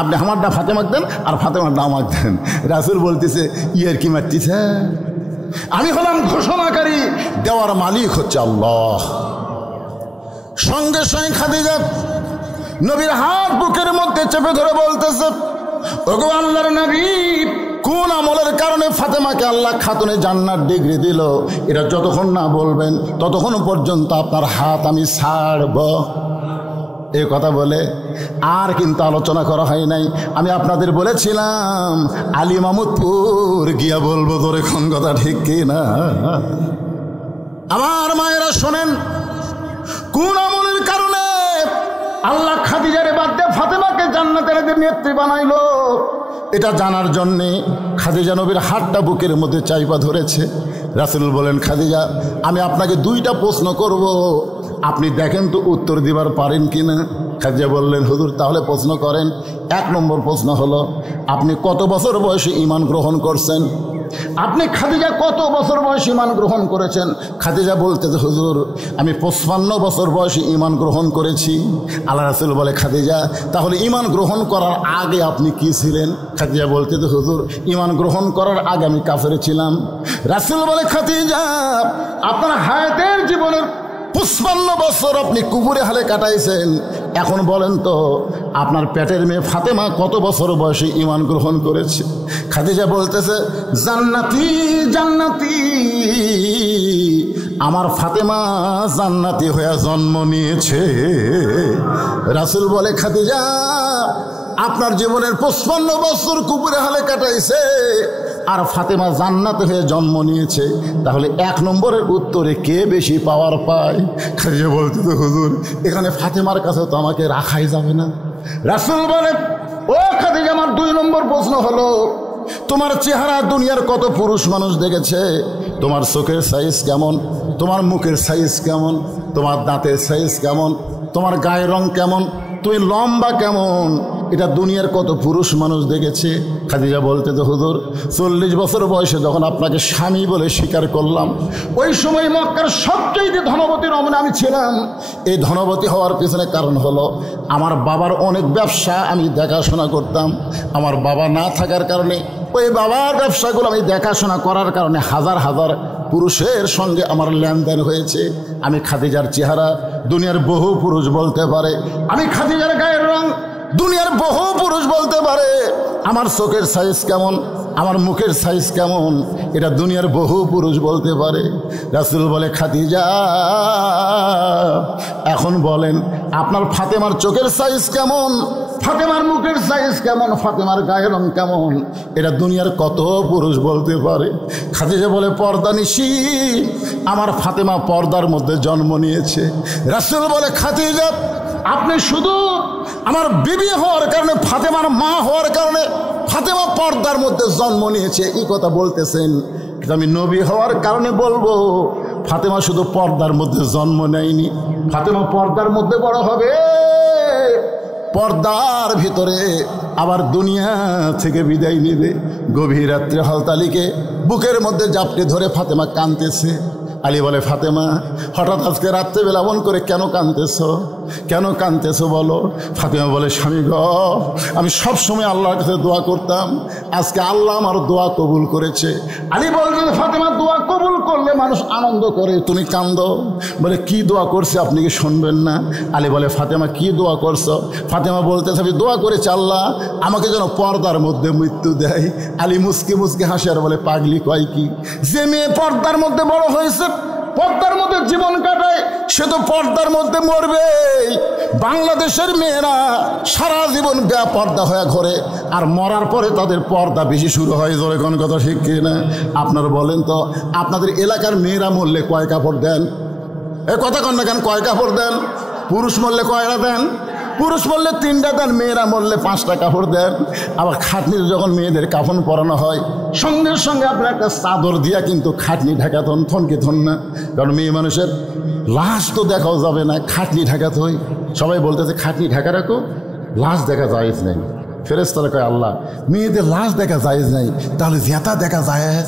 আপনি আমারটা ফাতেমাক দেন আর ফাতেমারটা আমাক দেন। রাসূল বলতেছে ইয়ার কি মারতেছে, আমি হলাম ঘোষণাকারী, দেওয়ার মালিক হচ্ছে আল্লাহ। সঙ্গে সঙ্গে খাদিজা নবীর হাত বুকের মধ্যে চেপে ধরে বলতেছে, ওগো আল্লাহর নবী, কোন আমলের কারণে ফাতেমাকে আল্লাহ খাতুনে জান্নাত ডিগ্রি দিল, এটা যতক্ষণ না বলবেন ততক্ষণ পর্যন্ত আপনার হাত আমি ছাড়ব। এই কথা বলে আর কিন্তু আলোচনা করা হয় নাই। আমি আপনাদের বলেছিলাম আলী মাহমুদপুর গিয়া বলবো, তোর এখন কথা ঠিক কি না? আমার মায়েরা শোনেন, কোন আমলের কারণে আল্লাহ খাদিজারে বাদ দিয়ে ফাতেমাকে জান্নাতের নেত্রী বানাইলো, এটা জানার জন্যে খাদিজা নবীর হাতটা বুকের মধ্যে চাইপা ধরেছে। রাসূল বলেন, খাদিজা আমি আপনাকে 2টা প্রশ্ন করব, আপনি দেখেন তো উত্তর দিবার পারেন কি না। খাদিজা বললেন, হুজুর তাহলে প্রশ্ন করেন। 1 নম্বর প্রশ্ন হলো, আপনি কত বছর বয়সে ঈমান গ্রহণ করছেন? আপনি খাদিজা কত বছর বয়সে ঈমান গ্রহণ করেছেন? খাদিজা বলতেছে, হুজুর আমি 55 বছর বয়সে ঈমান গ্রহণ করেছি। আল্লাহ রাসূল বলে, খাদিজা তাহলে ঈমান গ্রহণ করার আগে আপনি কি ছিলেন? খাদিজা বলতেছে, হুজুর ঈমান গ্রহণ করার আগে আমি কাফের ছিলাম। রাসূল বলে, খাদিজা আপনার হায়াতের জীবনের 55 বছর আপনি কুবুরে হালে কাটাইছেন, এখন বলেন তো আপনার পেটের মেয়ে ফাতেমা কত বছর বয়সে ঈমান গ্রহণ করেছে? খাদিজা বলতেছে, জান্নাতি জান্নাতি, আমার ফাতেমা জান্নাতি হয়ে জন্ম নিয়েছে। রাসূল বলে, খাদিজা আপনার জীবনের 55 বছর কুবুরে হালে কাটাইছে আর ফাতেমা জান্নাত হয়ে জন্ম নিয়েছে, তাহলে 1 নম্বরের উত্তরে কে বেশি পাওয়ার পায়? খাদিজা বলতে তো, হুজুর এখানে ফাতেমার কাছে তো আমাকে রাখাই যাবে না। রাসূল বলে, ও খাদিজা আমার 2 নম্বর প্রশ্ন হলো, তোমার চেহারা দুনিয়ার কত পুরুষ মানুষ দেখেছে, তোমার চোখের সাইজ কেমন, তোমার মুখের সাইজ কেমন, তোমার দাঁতের সাইজ কেমন, তোমার গায়ের রং কেমন, তুমি লম্বা কেমন, এটা দুনিয়ার কত পুরুষ মানুষ দেখেছে। খাদিজা বলতে তো, হুজুর 40 বছর বয়সে যখন আপনাকে স্বামী বলে স্বীকার করলাম, ওই সময় মক্কার সবচেয়ে ধনবতী রমণী আমি ছিলাম। এই ধনবতী হওয়ার পিছনে কারণ হলো আমার বাবার অনেক ব্যবসা আমি দেখাশোনা করতাম। আমার বাবা না থাকার কারণে ওই বাবার ব্যবসাগুলো আমি দেখাশোনা করার কারণে হাজার হাজার পুরুষের সঙ্গে আমার লেনদেন হয়েছে। আমি খাদিজার চেহারা দুনিয়ার বহু পুরুষ বলতে পারে, আমি খাদিজার গায়ের রং দুনিয়ার বহু পুরুষ বলতে পারে, আমার চোখের সাইজ কেমন, আমার মুখের সাইজ কেমন, এটা দুনিয়ার বহু পুরুষ বলতে পারে। রাসূল বলে, খাদিজা এখন বলেন আপনার ফাতেমার চোখের সাইজ কেমন, ফাতেমার মুখের সাইজ কেমন, ফাতেমার গায়ের রং কেমন, এটা দুনিয়ার কত পুরুষ বলতে পারে? খাদিজা বলে, পর্দা নিশি, আমার ফাতেমা পর্দার মধ্যে জন্ম নিয়েছে। রাসূল বলে, খাদিজা আপনি শুধু আমার বিবি হওয়ার কারণে, ফাতেমার মা হওয়ার কারণে ফাতেমা পর্দার মধ্যে জন্ম নিয়েছে এই কথা বলতেছেন, কিন্তু আমি নবী হওয়ার কারণে বলবো ফাতেমা শুধু পর্দার মধ্যে জন্ম নেয়নি, ফাতেমা পর্দার মধ্যে বড় হবে, পর্দার ভিতরে আবার দুনিয়া থেকে বিদায় নেবে। গভীর রাত্রে হলতালিকে বুকের মধ্যে জাপটে ধরে ফাতেমা কাঁদতেছে। আলী বলে, ফাতেমা হঠাৎ আজকে রাত্রেবেলা এমন করে কেন কাঁদতেছো, কেন কাঁদতেছো বলো? ফাতেমা বলে, স্বামী গ আমি সবসময় আল্লাহর কাছে দোয়া করতাম, আজকে আল্লাহ আমার দোয়া কবুল করেছে। আলী বলছে, ফাতেমা দোয়া কবুল করলে মানুষ আনন্দ করে, তুমি কান্দো। বলে, কি দোয়া করছে আপনি কি শুনবেন না? আলী বলে, ফাতেমা কি দোয়া করছো? ফাতেমা বলতেছে, আমি দোয়া করেছি আল্লাহ আমাকে যেন পর্দার মধ্যে মৃত্যু দেয়। আলী মুসকে মুসকে হাসে আর বলে, পাগলি কয় কি, যে মেয়ে পর্দার মধ্যে বড় হয়েছে, পর্দার মধ্যে জীবন কাটায়, সে তো পর্দার মধ্যে মরবে। বাংলাদেশের মেয়েরা সারা জীবন বেপর্দা হয়ে ঘরে, আর মরার পরে তাদের পর্দা বেশি শুরু হয়। জোরে কোন কথা ঠিক কিনা? আপনারা বলেন তো, আপনাদের এলাকার মেয়েরা মরলে কয় কাপড় দেন? এ কথা কন না কেন, কয় কাপড় দেন? পুরুষ মরলে কয়টা দেন? পুরুষ মরলে 3টা দেন, মেয়েরা মরলে 5টা কাপড় দেন। আবার খাটনিতে যখন মেয়েদের কাফন পরানো হয়, সঙ্গে সঙ্গে আপনার একটা চাদর দিয়া কিন্তু খাটনি ঢাকাতন, থনকে থন না, কারণ মেয়ে মানুষের লাশ তো দেখাও যাবে না, খাটনি ঢাকাতে হয়। সবাই বলতেছে খাটনি ঢাকা রাখো, লাশ দেখা জায়েজ নেই। ফেরেশতারা কয়, আল্লাহ মেয়েদের লাশ দেখা জায়েজ নাই, তাহলে জেতা দেখা জায়েজ?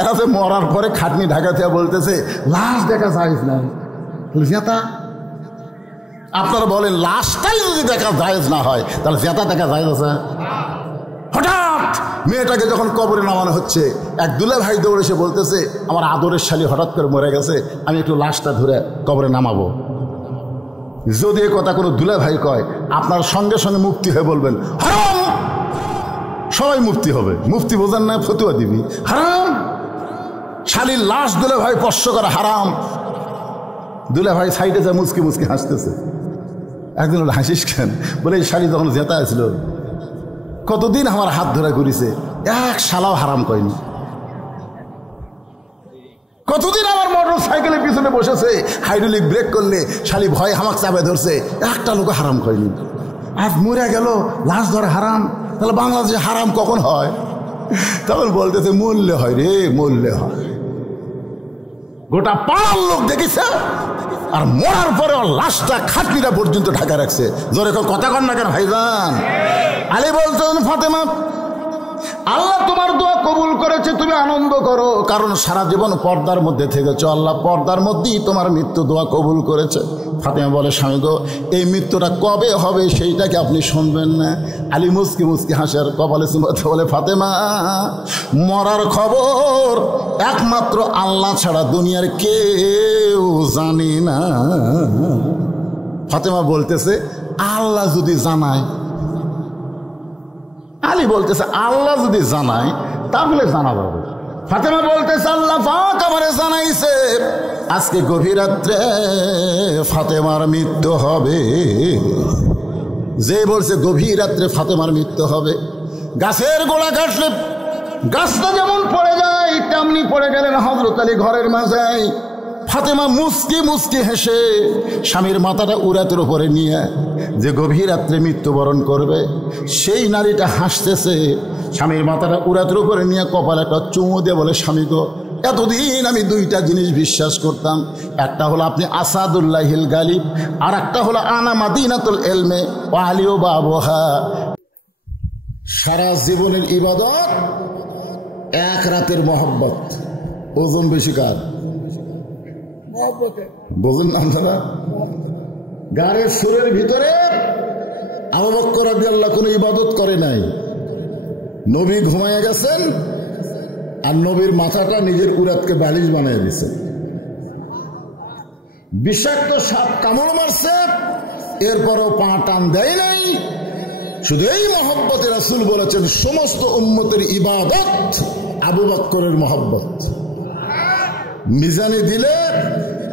এরা যে মরার পরে খাটনি ঢাকাতে বলতেছে লাশ দেখা যায় না। জেতা আপনারা বলেন লাশটাই যদি দেখা জায়েজ না হয় তাহলে জেতা দেখা যায় আছে? হঠাৎ মেয়েটাকে যখন কবরে নামানো হচ্ছে, এক দুলা ভাই দৌড়ে এসে বলতেছে আমার আদরের শালী হঠাৎ করে মরে গেছে, আমি একটু লাশটা ধরে কবরে নামাবো। যদি এ কথা কোনো দুলা ভাই কয়, আপনার সঙ্গে সঙ্গে মুফতি হয়ে বলবেন হারাম। সবাই মুফতি হবে, মুফতি বোঝেন না, ফতুয়া দিবি হারাম। শালীর লাশ দুলা ভাই স্পর্শ করা হারাম। দুলা ভাই সাইডে যা মুচকি মুচকি হাসতেছে। একদিন বলে হাসিস কেন? বলে এই শালী যখন জেতা ছিল কতদিন আমার হাত ধরে ঘুরিছে, এক শালাও হারাম কয়নি। কতদিন আমার মোটর সাইকেলের পিছনে বসেছে, হাইড্রোলিক ব্রেক করলে শালি ভয় হামাক চাপে ধরছে, একটা লোক হারাম কয়নি। আজ মরে গেল, লাশ ধরে হারাম। তাহলে বাংলাদেশে হারাম কখন হয়? তখন বলতেছে মূল্যে হয় রে, মূল্যে হয়। গোটা পাড়ার লোক দেখেছে, আর মরার পরে ওর লাশটা খাটনিটা পর্যন্ত ঢাকা রাখছে। জোরে কথা কন না কেন ভাইজান? আলী বলতেন ফাতেমা, আল্লাহ তোমার দোয়া কবুল করেছে, তুমি আনন্দ করো, কারণ সারা জীবন পর্দার মধ্যে থেকেছো, আল্লাহ পর্দার মধ্যেই তোমার মৃত্যু দোয়া কবুল করেছে। ফাতেমা বলে স্বামী গো, এই মৃত্যুটা কবে হবে সেইটাকে আপনি শুনবেন না? আলী মুসকি মুসকি হাসের কপালে চুমাতে বলে ফাতেমা, মরার খবর একমাত্র আল্লাহ ছাড়া দুনিয়ার কেউ জানি না। ফাতেমা বলতেছে আল্লাহ যদি জানায়, আলী বলতেছে আল্লাহ যদি জানায় তাহলে জানা যাবে। ফাতেমা বলতেছে আল্লাহ পাক আমারে জানাইছে আজকে গভীর রাত্রে ফাতেমার মৃত্যু হবে। যে বলছে গভীর রাত্রে ফাতেমার মৃত্যু হবে, গাছের গোড়া কাটলে গাছটা যেমন পড়ে যায় তেমনি পড়ে গেলেন হযরত আলী ঘরের মাঝে। ফাতেমা মুস্কি মুস্কি হেসে স্বামীর মাথাটা উরাতের উপরে নিয়ে যে গভীর রাত্রে মৃত্যুবরণ করবে সেই নারীটা হাসতেছে, স্বামীর মাথাটা উরাতের উপরে নিয়ে কপালে একটা চুমু দিয়ে বলে স্বামী গো, এতদিন আমি দুইটা জিনিস বিশ্বাস করতাম, একটা হলো আপনি আসাদুল্লাহিল গালিব, আর একটা হলো আনা মাদিনাতুল ইলমে ওয়া আলিউ বাবুহা। সারা জীবনের ইবাদত, এক রাতের মহব্বত, ওজন বেশি কার? বুঝুন না আপনারা? গানের সুরের ভিতরে আবু বকর রাদিয়াল্লাহু কোনো ইবাদত করে নাই। নবী ঘুমায় গেছেন আর নবীর মাথাটা নিজের উরাতকে বালিশ বানিয়ে দিয়েছে। বিষাক্ত সাপ কামড় মারছে, এরপরও পা টান দেয় নাই। শুধু এই মহব্বতে রাসূল বলেছেন সমস্ত উম্মতের ইবাদত আবু বকরের মহব্বত। মিজানে দিলে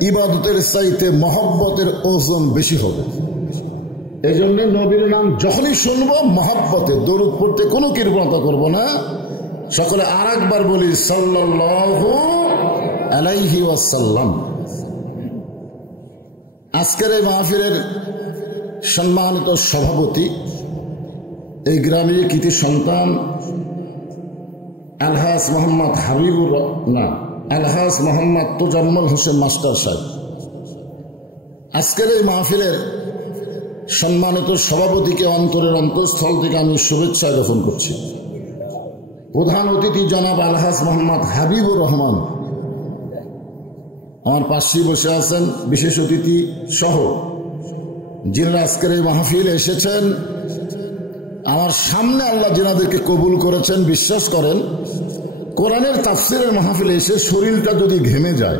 ইবাদতের চাইতে মহব্বতের ওজন বেশি হবে। এই জন্য নবীর নাম যখনই শুনবো মহব্বতে দরুদ পড়তে কোনো কৃপণতা করবো না। সকলে আর একবার বলি সাল্লাল্লাহু আলাইহি ওয়াসাল্লাম। আজকের এই মাহফিলের সম্মানিত সভাপতি, এই গ্রামের কৃতি সন্তান আলহাজ মোহাম্মদ হাবিবুর না আলহাজ মোহাম্মদ তোজাম্মল হোসেন মাস্টার সাহেব, আজকের এই মাহফিলের সম্মানিত সভাপতিকে অন্তরের অন্তঃস্থল থেকে আমি শুভেচ্ছা জ্ঞাপন করছি। প্রধান অতিথি জনাব আলহাজ মোহাম্মদ হাবিবুর রহমান আমার পাশেই বসে আছেন, বিশেষ অতিথি সহ যিনারা আজকের এই মাহফিলে এসেছেন। আমার সামনে আল্লাহ যিনাদেরকে কবুল করেছেন, বিশ্বাস করেন কোরআনের তাফসিরের মাহফিলে এসে শরীরটা যদি ঘেমে যায়,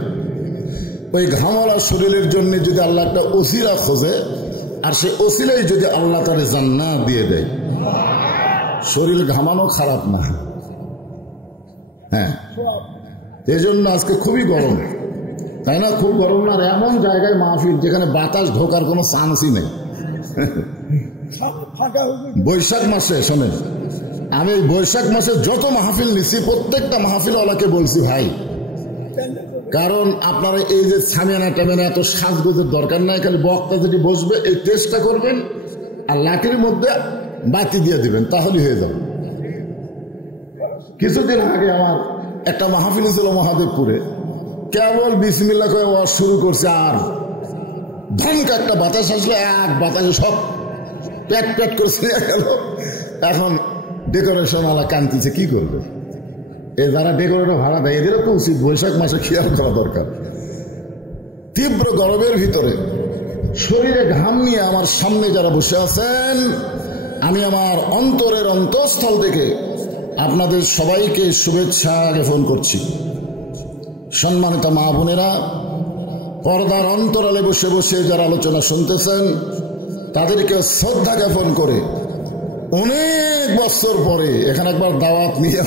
ওই ঘামলা শরীরের জন্য যদি আল্লাহ একটা ওসিলা খোঁজে আর সে ওসিলাই যদি আল্লাহ তারে জান্নাত দিয়ে দেয়, শরীর ঘামানো খারাপ না। হ্যাঁ, এই জন্য আজকে খুবই গরম, তাই না? খুব গরম না? এমন জায়গায় মাহফিল যেখানে বাতাস ঢোকার কোনো চান্সই নেই। বৈশাখ মাসে শোনেন, আমি বৈশাখ মাসে যত মাহফিল নিচ্ছি প্রত্যেকটা মাহফিল ওলাকে বলছি ভাই, কারণ আপনারা এই যে ছামিয়ানা টামিয়ানা এত সাজগোজের দরকার নাই, খালি বক্তা যদি বসবে এই চেষ্টা করবেন আর লাঠির মধ্যে বাতি দিয়ে দিবেন, তাহলে হয়ে যাবে। কিছুদিন আগে আমার একটা মাহফিল ছিল মহাদেবপুরে, কেবল বিসমিল্লাহ করে ওয়াজ শুরু করছে আর ধমকা একটা বাতাস আসলে এক বাতাসে সব প্যাট প্যাট করে ছিঁড়ে গেল। এখন ডেকোরেশন ওয়ালা কান্তিছে, কি করবে? যারা ডেকোরেটর ভাড়া দেয় এদেরও তো উচিত বৈশাখ মাসে খেয়াল করা দরকার। তীব্র গরমের ভিতরে শরীরে ঘাম নিয়ে আমার সামনে যারা বসে আছেন, আমি আমার অন্তরের অন্তঃস্থল থেকে আপনাদের সবাইকে শুভেচ্ছা জ্ঞাপন করছি। সম্মানিত মা বোনেরা, পর্দার অন্তরালে বসে বসে যারা আলোচনা শুনতেছেন তাদেরকে শ্রদ্ধা জ্ঞাপন করে অনেক বছর পরে এখানে একবার দাওয়াত নিয়ে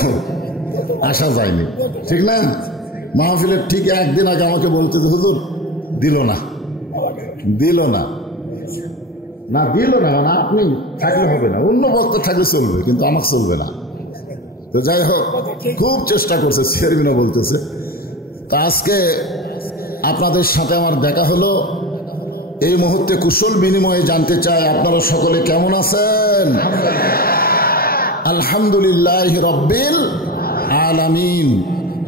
আসা যায়নি, ঠিক না? মাহফিলের ঠিক একদিন আগে আমাকে বলতে হুজুর দিল না মানে আপনি থাকলে হবে না, অন্য বক্তা থাকলে চলবে, কিন্তু আমার চলবে না। তো যাই হোক, খুব চেষ্টা করছে, চেয়ারম্যানও বলতেছে। তা আজকে আপনাদের সাথে আমার দেখা হলো, এই মুহূর্তে কুশল বিনিময়ে জানতে চাই আপনারা সকলে কেমন আছেন? আলহামদুলিল্লাহ রব্বিল আলামিন।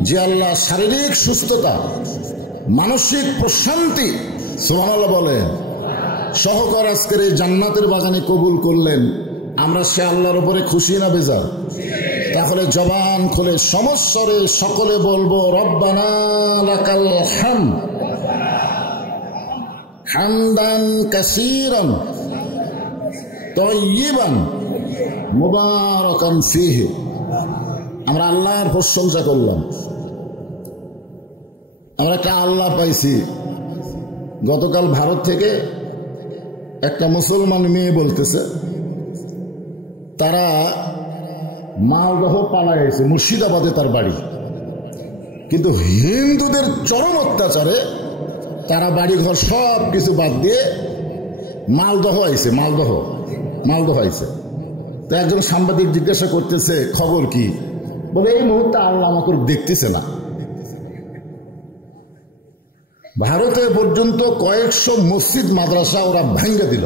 যে আল্লাহ শারীরিক সুস্থতা, মানসিক প্রশান্তি, সুবহানাল্লাহ বলেন, সহকার আজকের এই জান্নাতের বাগানে কবুল করলেন, আমরা সে আল্লাহর উপরে খুশি না বেজার? তাহলে জবান খুলে সমস্বরে সকলে বলবো রব্বানা লাকাল হামদ হামদান কাসীরান তাইয়িবান মুবারাকান ফীহি। আমরা আল্লাহর প্রশংসা করলাম। আমরা একটা আল্লাহ পাইছি। গতকাল ভারত থেকে একটা মুসলমান মেয়ে বলতেছে তারা মালদহ পালায় এসে, মুর্শিদাবাদে তার বাড়ি, কিন্তু হিন্দুদের চরম অত্যাচারে তারা বাড়িঘর সব কিছু বাদ দিয়ে মালদহ আইছে। তো একজন সাংবাদিক জিজ্ঞাসা করতেছে খবর কি? বলে এই মুহূর্তে আল্লাহ আমাকে দেখতেছে না। ভারতে পর্যন্ত কয়েকশো মসজিদ মাদ্রাসা ওরা ভাঙ্গে দিল।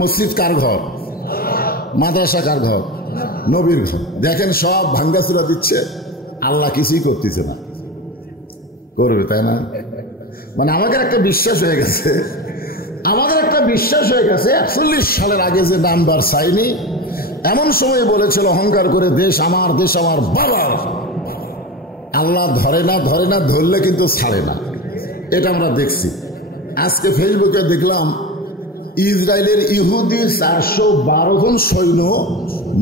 মসজিদ কার ঘর? মাদ্রাসা কার ঘর? নবীর ঘর। দেখেন সব ভাঙ্গাচুরা দিচ্ছে, আল্লাহ কিছুই করতেছে না। করবে তাই না? মানে আমাদের একটা বিশ্বাস হয়ে গেছে 41 সালের আগে যে নাম্বার চাইনি, এমন সময় বলেছিল অহংকার করে, দেশ আমার বাবার। আল্লাহ ধরে না, ধরলে কিন্তু ছাড়ে না। এটা আমরা দেখছি। আজকে ফেসবুকে দেখলাম ইসরায়েলের ইহুদি 412 জন সৈন্য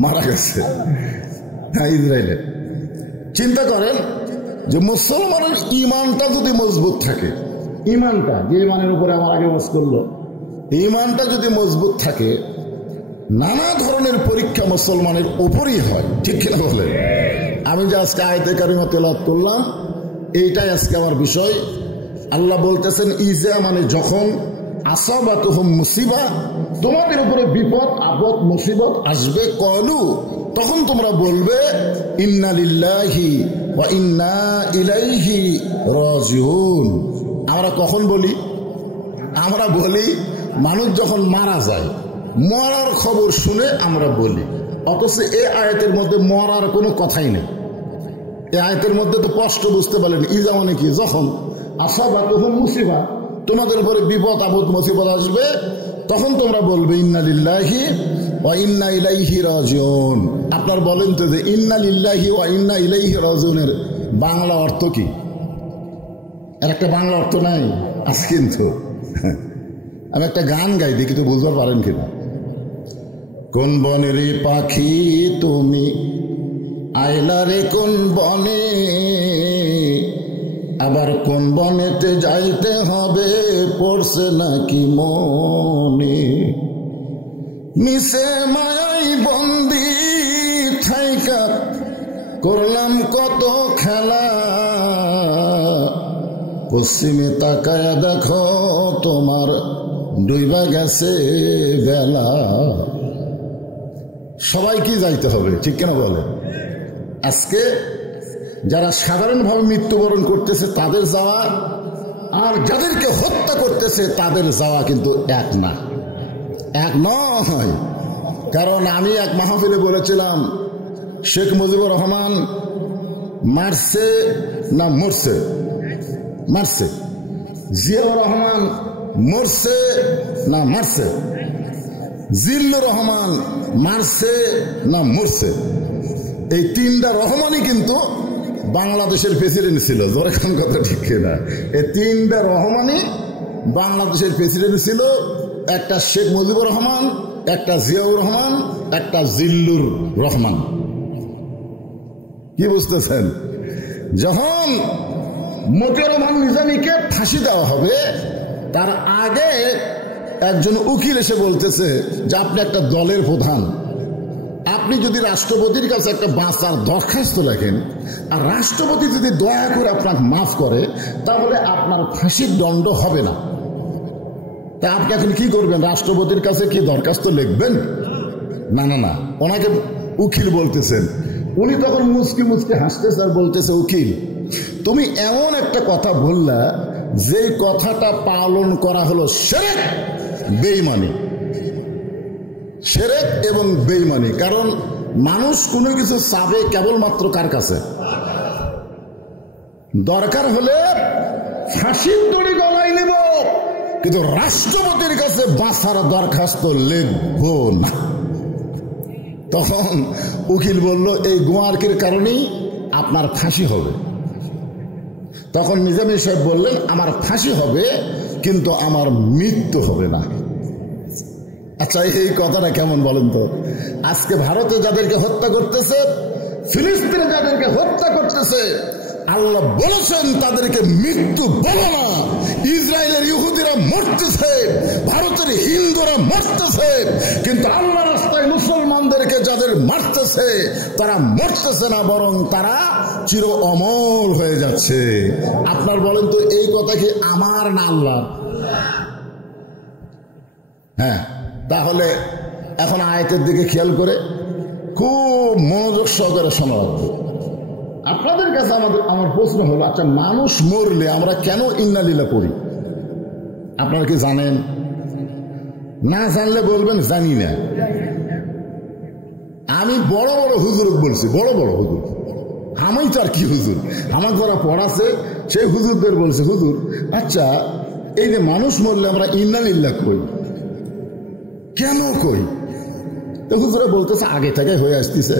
মারা গেছে। হ্যাঁ, ইসরায়েলের। চিন্তা করেন যে মুসলমানের ইমানটা যদি মজবুত থাকে, ইমানটা যে ইমানের উপরে আমার আগে ওয়াজ করলো, ইমানটা যদি মজবুত থাকে, নানা ধরনের পরীক্ষা মুসলমানের উপরই হয়, ঠিক কিনা বলে? আমি যে আজকে আয়াতে কারিমা তেলাওয়াত করলাম, এইটাই আজকে আমার বিষয়। আল্লাহ বলতেছেন ইজা মানে যখন, আসাবাতুহুম মুসিবা, তোমাদের উপরে বিপদ আপদ মুসিবত আসবে, কলু তখন তোমরা বলবে ইন্না লিল্লাহি ওয়া ইন্না ইলাইহি রাজিউন। আমরা কখন বলি? আমরা বলি মানুষ যখন মারা যায়, মরার খবর শুনে আমরা বলি। অথচ এই আয়াতের মধ্যে মরার কোনো কথাই নেই। এই আয়াতের মধ্যে তো কষ্ট বুঝতে পারলেন। ইজা মানে কি? যখন আসাবাতুহুম মুসিবা, তোমাদের উপরে বিপদ আপদ মুসিবত আসবে, তখন তোমরা বলবে ইন্না লিল্লাহি ওয়া ইন্না ইলাইহি রাজিউন। আপনার বলেন তো যে ইন্না লিল্লাহি ওয়া ইন্না ইলাইহি রাজিউনের বাংলা অর্থ কি? এর একটা বাংলা অর্থ নাই আছে। কিন্তু আমি একটা গান গাই, দেখি তো বুঝতে পারেন কিনা। কোন বনের পাখি তুমি আইলা রে কোন বনে, আবার কোন বনেতে যাইতে হবে পড়ছে নাকি মনে, নিচে মায়াই বন্দি থাইকা করলাম কত খেলা, পশ্চিমে তাকায়া দেখো তোমার ডুইবা গেছে বেলা। সবাইকে যাইতে হবে, ঠিক কেন বলে? আজকে যারা সাধারণভাবে মৃত্যুবরণ করতেছে তাদের যাওয়া, আর যাদেরকে হত্যা করতেছে তাদের যাওয়া কিন্তু এক না, এক নয়। কারণ আমি এক মাহফিলে বলেছিলাম শেখ মুজিবুর রহমান মারছে না মরছে? মারছে। জিয়াউর রহমান মরছে না মারছে? জিল্লুর রহমান মারছে না মরছে? এই তিনটা রহমানই কিন্তু বাংলাদেশের প্রেসিডেন্ট ছিল। যেরকম কথা ঠিক কিনা? এই তিনটা রহমানই বাংলাদেশের প্রেসিডেন্ট ছিল। একটা শেখ মুজিবুর রহমান, একটা জিয়াউর রহমান, একটা জিল্লুর রহমান। কি বুঝতেছেন? যখন মতিউর রহমান নিজামীকে ফাঁসি দেওয়া হবে তার আগে একজন উকিল এসে বলতেছে যে আপনি একটা দলের প্রধান, আপনি যদি রাষ্ট্রপতির কাছে একটা বাঁচার দরখাস্ত লেখেন আর রাষ্ট্রপতি যদি দয়া করে আপনাকে মাফ করে তাহলে আপনার ফাঁসির দণ্ড হবে না। তা আপনি এখন কি করবেন? রাষ্ট্রপতির কাছে কি দরখাস্ত লিখবেন? না না না, ওনাকে উকিল বলতেছেন। উনি তখন মুচকি মুচকি হাসতেছে আর বলতেছে, উকিল তুমি এমন একটা কথা বললা যে কথাটা পালন করা হলো শিরক, বেঈমানি। শিরক এবং বেঈমানি। কারণ মানুষ কোনো কিছু চাবে কেবলমাত্র কার কাছে? দরকার হলে ফাঁসির দড়ি গলায় নেব, কিন্তু রাষ্ট্রপতির কাছে বাঁচার দরখাস্ত লিখবো না। তখন উকিল বলল, এই গোয়ার্কের কারণেই আপনার ফাঁসি হবে। তখন নিজামী সাহেব বললেন, আমার ফাঁসি হবে কিন্তু আমার মৃত্যু হবে না। আচ্ছা, এই কথাটা কেমন বলেন তো? আজকে ভারতে যাদেরকে হত্যা করতেছে, ফিলিস্তিনে যাদেরকে হত্যা করতেছে, আল্লাহ বলেছেন তাদেরকে মৃত্যু বলো না। ইসরায়েলের ইহুদিরা মরতেছে, ভারতের হিন্দুরা মরতেছে, কিন্তু আল্লাহ রাস্তায় মুসলমানদেরকে যাদের মারতেছে তারা মরতেছে না, বরং তারা চির অমর হয়ে যাচ্ছে। আপনার বলেন তো, এই কথা কি আমার না আল্লাহ? হ্যাঁ, তাহলে এখন আয়াতের দিকে খেয়াল করে খুব মনোযোগ সহকারে শোনা লাগবে। আপনাদের কাছে আমার প্রশ্ন হলো, আচ্ছা মানুষ মরলে আমরা কেন ইন্নালিল্লাহ করি? আপনারা কি জানেন? না জানলে বলবেন জানি না। আমি বড় বড় হুজুর বলছি, বড় বড় হুজুর, আমি তো আর কি হুজুর, আমার যারা পড়াছে সেই হুজুরদের বলছে, হুজুর আচ্ছা এই যে মানুষ মরলে আমরা ইন্নালিল্লাহ কই, কেন কই? তো হুজুরা বলতেছে আগে থেকে হয়ে আসতেছে।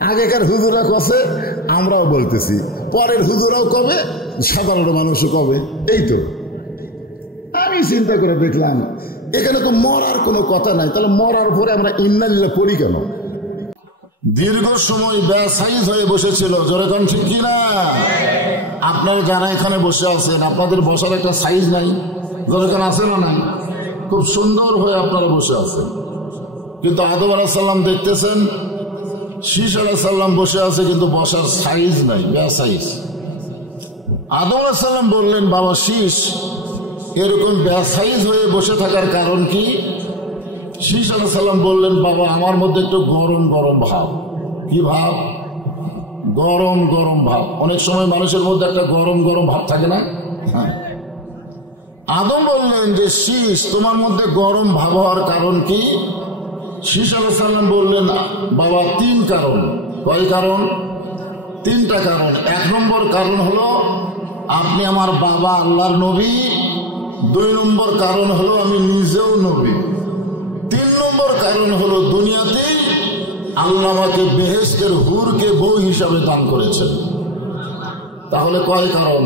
আগেকার হুজুরা কছে, আমরাও বলতেছি, পরের হুজুরাও কবে, সাধারণ মানুষও কবে। এই তো আমি চিন্তা করে দেখলাম এখানে তো মরার কোনো কথা নাই, তাহলে মরার পরে আমরা ইন্নালিল্লাহ পড়ি কেন? দীর্ঘ সময় বেসাইজ হয়ে বসেছিল, যেরকম ঠিক কিনা? আপনারা যারা এখানে বসে আছেন, আপনাদের বসার একটা সাইজ নাই, যেরকম আছে না নাই? খুব সুন্দর হয়ে আপনারা বসে আছেন, কিন্তু আদম আলাইহিস সালাম দেখতেছেন শীষ আলাইহিস সালাম বসে আছে, কিন্তু বসার সাইজ নাই, বেসাইজ। আদম আলাইহিস সালাম বললেন, বাবা শীষ এরকম বেসাইজ হয়ে বসে থাকার কারণ কি? শীষ আলাইহিস সালাম বললেন, বাবা আমার মধ্যে একটু গরম গরম ভাব। কি ভাব? গরম গরম ভাব। অনেক সময় মানুষের মধ্যে একটা গরম গরম ভাব থাকে না? হ্যাঁ। আদম বললেন যে শীষ তোমার মধ্যে গরম ভাব হওয়ার কারণ কি? শীষ আলাইহিস সালাম বললেন, বাবা তিন কারণ। কয় কারণ? তিনটা কারণ। এক নম্বর কারণ হলো আপনি আমার বাবা আল্লাহর নবী। দুই নম্বর কারণ হলো আমি নিজেও নবী। তিন নম্বর কারণ হলো দুনিয়াতেই আল্লাহ আমাকে বেহেশতের হুরকে বউ হিসাবে দান করেছেন। তাহলে কয় কারণ?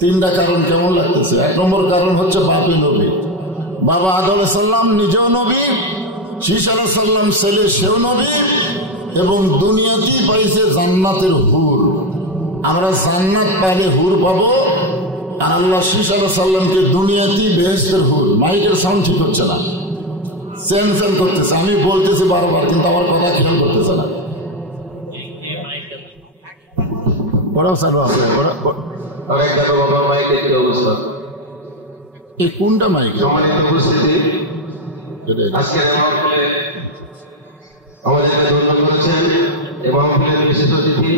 তিনটা কারণ। কেমন লাগতেছে? এক নম্বর কারণ হচ্ছে বাপে নবী, বাবা আদম আলাইহিস সালাম নিজেও নবী, শীষ আলাইহিস সালাম ছেলে সেও নবী, এবং দুনিয়াতেই পাইছে জান্নাতের হুর। আমরা জান্নাত পাইলে হুর পাবো, আর আল্লাহ শীষ আলাইহিস সালামকে দুনিয়াতেই বেহেশতের হুর। মাইকের সাউন্ড ঠিক হচ্ছে না, চেন চেন করতেছে। আমি বলতেছি বারবার, কিন্তু আমার কথা খেয়াল করতেছে না। এই কোনটা মাইক? আমাদেরকে ধন্য করেছেন এবং বিশেষ অতিথি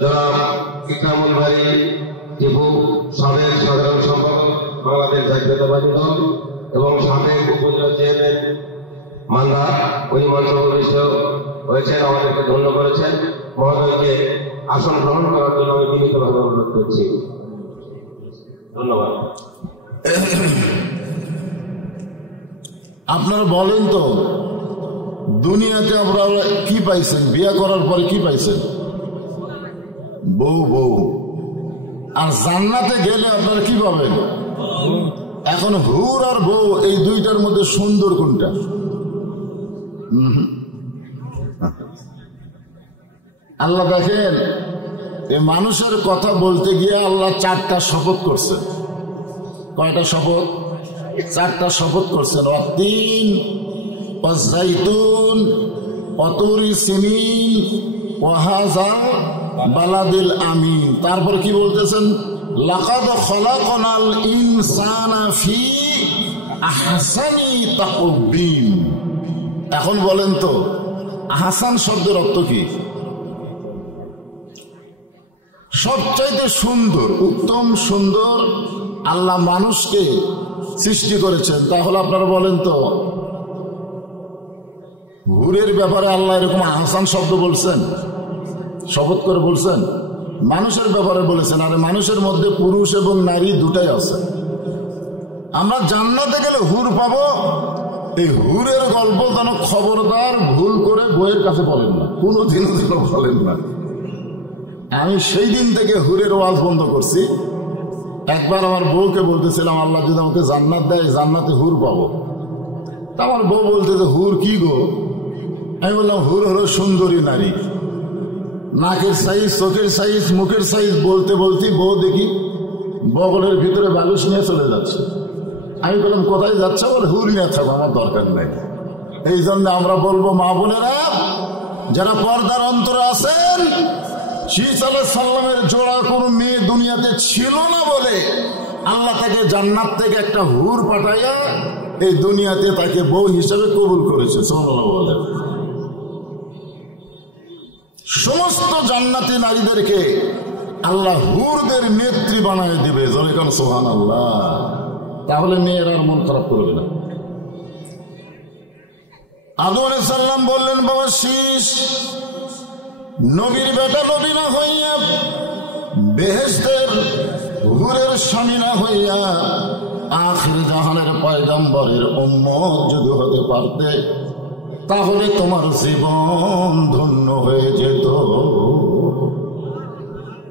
জনাব ইকরামুল বারী টিপু, সাবেক সাধারণ সম্পাদক বাংলাদেশ জাতীয়তাবাদী দল এবং সাবেক উপজেলা চেয়ারম্যান মান্দা, উনি মঞ্চ উপবিষ্ট হয়েছেন, আমাদেরকে ধন্য করেছেন। মহোদয়কে আসন গ্রহণ করার জন্য আমি বিনীতভাবে অনুরোধ করছি। ধন্যবাদ। আপনারা বলেন তো, দুনিয়াতে আপনারা কি পাইছেন? বিয়ে করার পরে কি পাইছেন? বউ বউ। আর জান্নাতে গেলে আপনারা কি পাবেন? এখন হুর আর বউ, এই দুইটার মধ্যে সুন্দর কোনটা? আল্লাহ দেখেন, এই মানুষের কথা বলতে গিয়ে আল্লাহ 4টা শপথ করছেন। কয়টা শপথ? 4টা শপথ করছেন। অতীন, অজাইতুন, অতুরি সিনিন, ওয়াহাজা বালাদিল আমিন। তারপর কি বলতেছেন? লাকাদ খলাকনাল ইনসানা ফি আহসানি তাকওয়িম। এখন বলেন তো, আহসান শব্দের অর্থ কি? সবচাইতে সুন্দর, উত্তম, সুন্দর আল্লাহ মানুষকে সৃষ্টি করেছেন। তাহলে আপনারা বলেন তো, হুরের ব্যাপারে আল্লাহ এরকম আহসান শব্দ বলছেন? শপথ করে বলছেন? মানুষের ব্যাপারে বলেছেন। আর মানুষের মধ্যে পুরুষ এবং নারী দুটাই আছে। আমরা জান্নাতে গেলে হুর পাবো। এই হুরের গল্প যেন খবরদার ভুল করে বইয়ের কাছে বলেন না, কোনোদিনও যেন বলেন না। আমি সেই দিন থেকে হুরের ওয়াজ বন্ধ করছি। একবার আমার বউকে বলতেছিলাম, আল্লাহ যদি আমাকে জান্নাত দেয়, জান্নাতে হুর পাবো। তা আমার বউ বলতে, হুর কি গো? আমি বললাম, হুর হলো সুন্দরী নারী, নাকের সাইজ, চোখের সাইজ, মুখের সাইজ। বলতে বলতে বউ দেখি বগলের ভিতরে বালুস নিয়ে চলে যাচ্ছে। আমি বললাম, কোথায় যাচ্ছে? বলে, হুর নিয়ে থাকো, আমার দরকার নেই। এই জন্য আমরা বলবো, মা বোনেরা যারা পর্দার অন্তরে আছেন, শীস আলাইহিস সালামের জোড়া কোন মেয়ে দুনিয়াতে ছিল না বলে আল্লাহ তাকে জান্নাত থেকে একটা হুর পাঠাইয়া এই দুনিয়াতে তাকে বউ হিসেবে কবুল করেছে। সাল্লাল্লাহু আলাইহি ওয়াসাল্লাম সমস্ত জান্নাতি নারীদেরকে আল্লাহ হুরদের নেত্রী বানায় দিবে। জোরে কোন সুবহানাল্লাহ। তাহলে মেয়েরা আর মন খারাপ করবে না। আদম আলাইহিস সালাম বললেন, বাবা শীস, নবীর বেটা নবী না হইয়া, বেহেশতের হুরের স্বামী না হইয়া, আখির জাহানের পয়গম্বরের উম্মত যদি হতে পারতে, তাহলে তোমার জীবন ধন্য হয়ে যেত।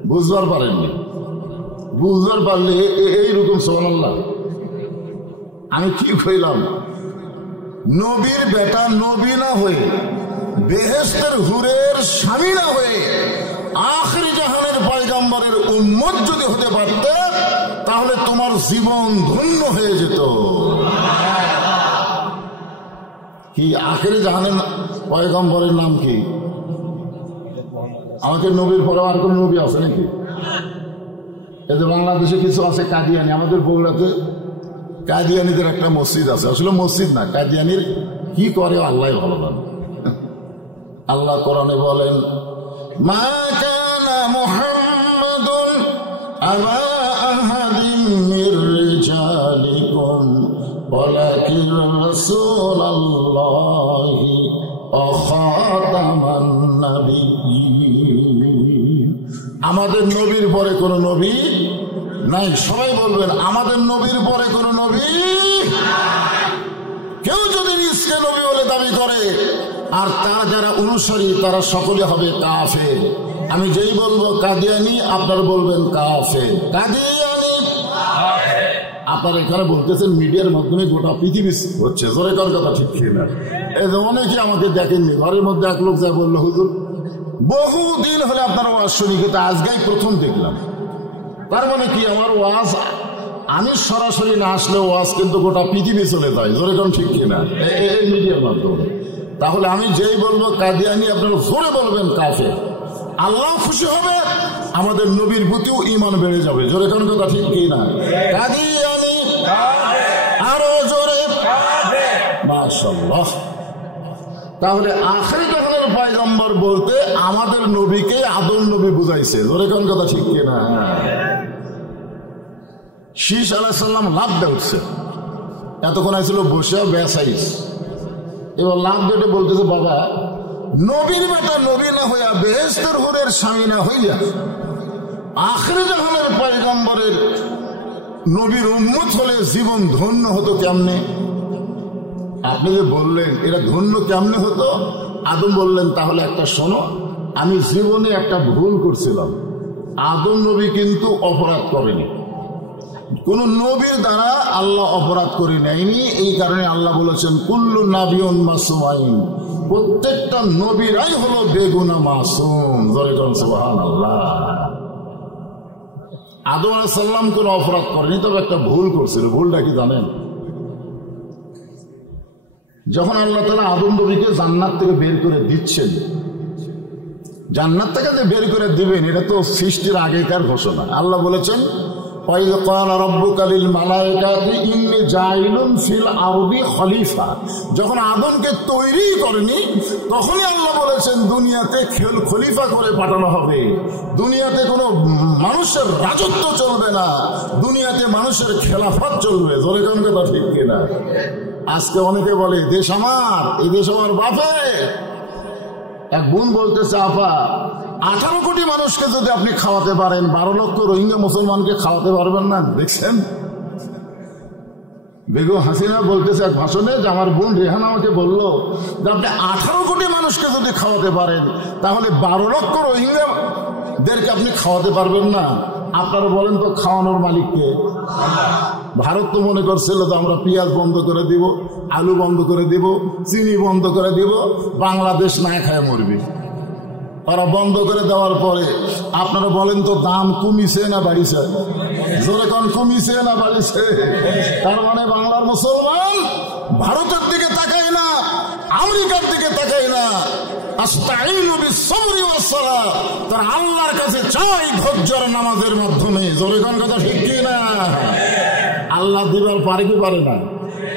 বুঝবার পারেননি? বুঝবার পারলে এইরকম সুবহানাল্লাহ। আমি কি কইলাম? নবীর বেটা নবী না হয়ে, বেহেশতের হুরের স্বামী না হয়ে, আখির জাহানের পয়গম্বরের উম্মত যদি হতে পারতে, তাহলে তোমার জীবন ধন্য হয়ে যেত। কি আখির জাহানের পয়গম্বরের নাম কি? আমাদের নবীর পরে আর কোন নবী আছে নাকি? এদের বাংলাদেশে কিছু আছে কাদিয়ানি। আমাদের বগুড়াতে কাদিয়ানিদের একটা মসজিদ আছে। আসলে মসজিদ না, কাদিয়ানির কি করে আল্লাহ ভালো জানে। আল্লাহ কোরআনে বলেন, মা কানা মুহাম্মাদুন আবা আহাদিন মির রিজালিকুম ওয়ালাকিন রাসূলুল্লাহি ওয়া খাতামান নাবিয়্যিন। আমাদের নবীর পরে কোন নবী নাই। সবাই বলবেন, আমাদের নবীর পরে কোন নবী। কেউ যদি নিজকে নবী বলে দাবি করে আর তার যারা অনুসারী তারা সকলে হবে কাফের। আমি যেই বলবো কাদিয়ানি, আপনারা বলবেন কাফের। কাদিয়ানি আপনারা এখানে বলতেছেন মিডিয়ার মাধ্যমে গোটা পৃথিবী হচ্ছে। জোরে কার কথা ঠিক না? এই যে অনেকে আমাকে দেখেননি, ঘরের মধ্যে এক লোক যা বললো, হুজুর বহুদিন হলে আপনার ওয়াজ শুনি, কিন্তু আজকেই প্রথম দেখলাম। তার মানে কি, আমার ওয়াজ আমি সরাসরি না আসলে ওয়াজ কিন্তু গোটা পৃথিবী চলে যায়। জোরে কোন ঠিক কিনা? এই মিডিয়ার মাধ্যমে। তাহলে আমি যেই বলবো কাদিয়ানি, আপনারা জোরে বলবেন কাফের। আল্লাহ খুশি হবে, আমাদের নবীর প্রতিও ঈমান বেড়ে যাবে। জোরে কোন কথা ঠিক কিনা? কাদিয়ানি আরো জোরে, মাশাআল্লাহ। তাহলে আখির জাহানের পয়গম্বর বলতে আমাদের নবীকে আদম নবী বুঝাইছে। জোরে কোন কথা ঠিক কিনা? শীস আলাইহিস সালাম লাভ দিয়ে উঠছে। এতক্ষণ আসছিল বসে বেসাইজ, এবার লাভ দিয়ে বলতেছে, বাবা নবীর বেটা নবী না হইয়া, বেহেশতের হুরের স্বামী না হইয়া, আখির জাহানের পয়গম্বরের নবীর উম্মত হলে জীবন ধন্য হতো কেমনে? আর আপনি যে বললেন এটা ধন্য কেমনে হতো, আদম বললেন তাহলে একটা শোনো, আমি জীবনে একটা ভুল করছিলাম। আদম নবী কিন্তু অপরাধ করেনি, কোন নবীর দ্বারা আল্লাহ অপরাধ করে নেয়নি। এই কারণে আল্লাহ বলেছেন কুল্লু নাবিয়ুন মাসুমাইন, প্রত্যেকটা নবীরাই হলো বেগুনা মাসুম। সুবহানাল্লাহ। আদম আলাইহিস সালাম কোনো অপরাধ করেনি, তবে একটা ভুল করছিল। ভুলটা কি জানেন? যখন আল্লাহ তাআলা আদম নবীকে জান্নাত থেকে বের করে দিচ্ছেন, জান্নাত থেকে যে বের করে দিবেন এটা তো সৃষ্টির আগেকার ঘোষণা। আল্লাহ বলেছেন ওয়াইয ক্বালা রাব্বুকা লিল মালায়েকাতি ইন্নী জাইলুন ফিল আরদি খলিফা। যখন আদমকে তৈরি করেনি তখনই আল্লাহ বলেছেন দুনিয়াতে খলিফা করে পাঠানো হবে, দুনিয়াতে কোনো মানুষের রাজত্ব চলবে না, দুনিয়াতে মানুষের খেলাফত চলবে। জোরে কোন কথা ঠিক কিনা? আজকে অনেকে বলে দেশ আমার, এই দেশ আমার বাপের। এক বোন বলতেছে আপা 18 কোটি মানুষকে যদি আপনি খাওয়াতে পারেন 12 লক্ষ রোহিঙ্গা মুসলমানকে খাওয়াতে পারবেন না? দেখছেন বেগম হাসিনা বলতেছে এক ভাষণে যে আমার বোন রেহানা আমাকে বললো যে আপনি 18 কোটি মানুষকে যদি খাওয়াতে পারেন তাহলে 12 লক্ষ রোহিঙ্গাদেরকে আপনি খাওয়াতে পারবেন না। আপনারা বলেন তো খাওয়ানোর মালিককে? ভারত তো মনে করছিল যে আমরা পেঁয়াজ বন্ধ করে দিব, আলু বন্ধ করে দিব, চিনি বন্ধ করে দিব, বাংলাদেশ না খায় মরবে। ওরা বন্ধ করে দেওয়ার পরে আপনারা বলেন তো দাম কমিছে না বাড়িছে? জোরে কোন কমিছে না বাড়িছে? তার মানে বাংলার মুসলমান ভারতের দিকে তাকায় না, আমেরিকার দিকে তাকায় না, আস্তাইনু বিস-সাবরি ওয়াস-সালাহ, তারা আল্লাহর কাছে চাই ধৈর্যের নামাজের মাধ্যমে। জোরে কোন কথা ঠিক কি না? আল্লাহ দিবার পারে কি পারে না?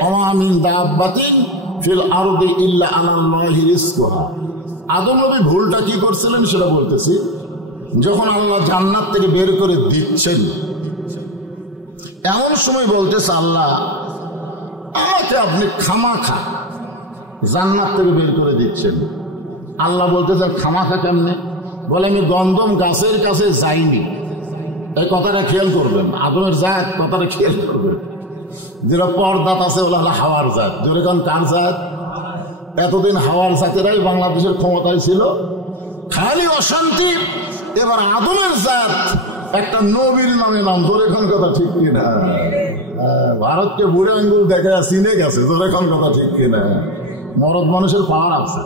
ওয়া মিন দাব্বাতিন ফিল আরদি ইল্লা আলাল্লাহি রিজকুহা। আদম নবী ভুলটা কি করছিলেন সেটা বলতেছি। যখন আল্লাহ জান্নাত থেকে বের করে দিচ্ছেন এমন সময় বলতেছে আল্লাহ আমাকে আপনি খামাখা জান্নাত থেকে বের করে দিচ্ছেন। আল্লাহ বলতেছে খামাখা কেমনে? বলে আমি গন্ধম গাছের কাছে যাইনি। এই কথাটা খেয়াল করবেন, আদমের জাত কথাটা খেয়াল করবেন। যেটা পর্দাত আছে ওলা হাওয়ার জাত। জোরে কোন কার জাত? এতদিন হাওয়ার জাতেরাই বাংলাদেশের ক্ষমতায় ছিল, খালি অশান্তি। এবার আদমের জাত একটা নবীর নামে নাম। জোরে কোন কথা ঠিক কিনা? ভারতকে বুড়ে আঙ্গুল দেখে চিনে গেছে। জোরে কোন কথা ঠিক কিনা? মরদ মানুষের পাওয়ার আছে,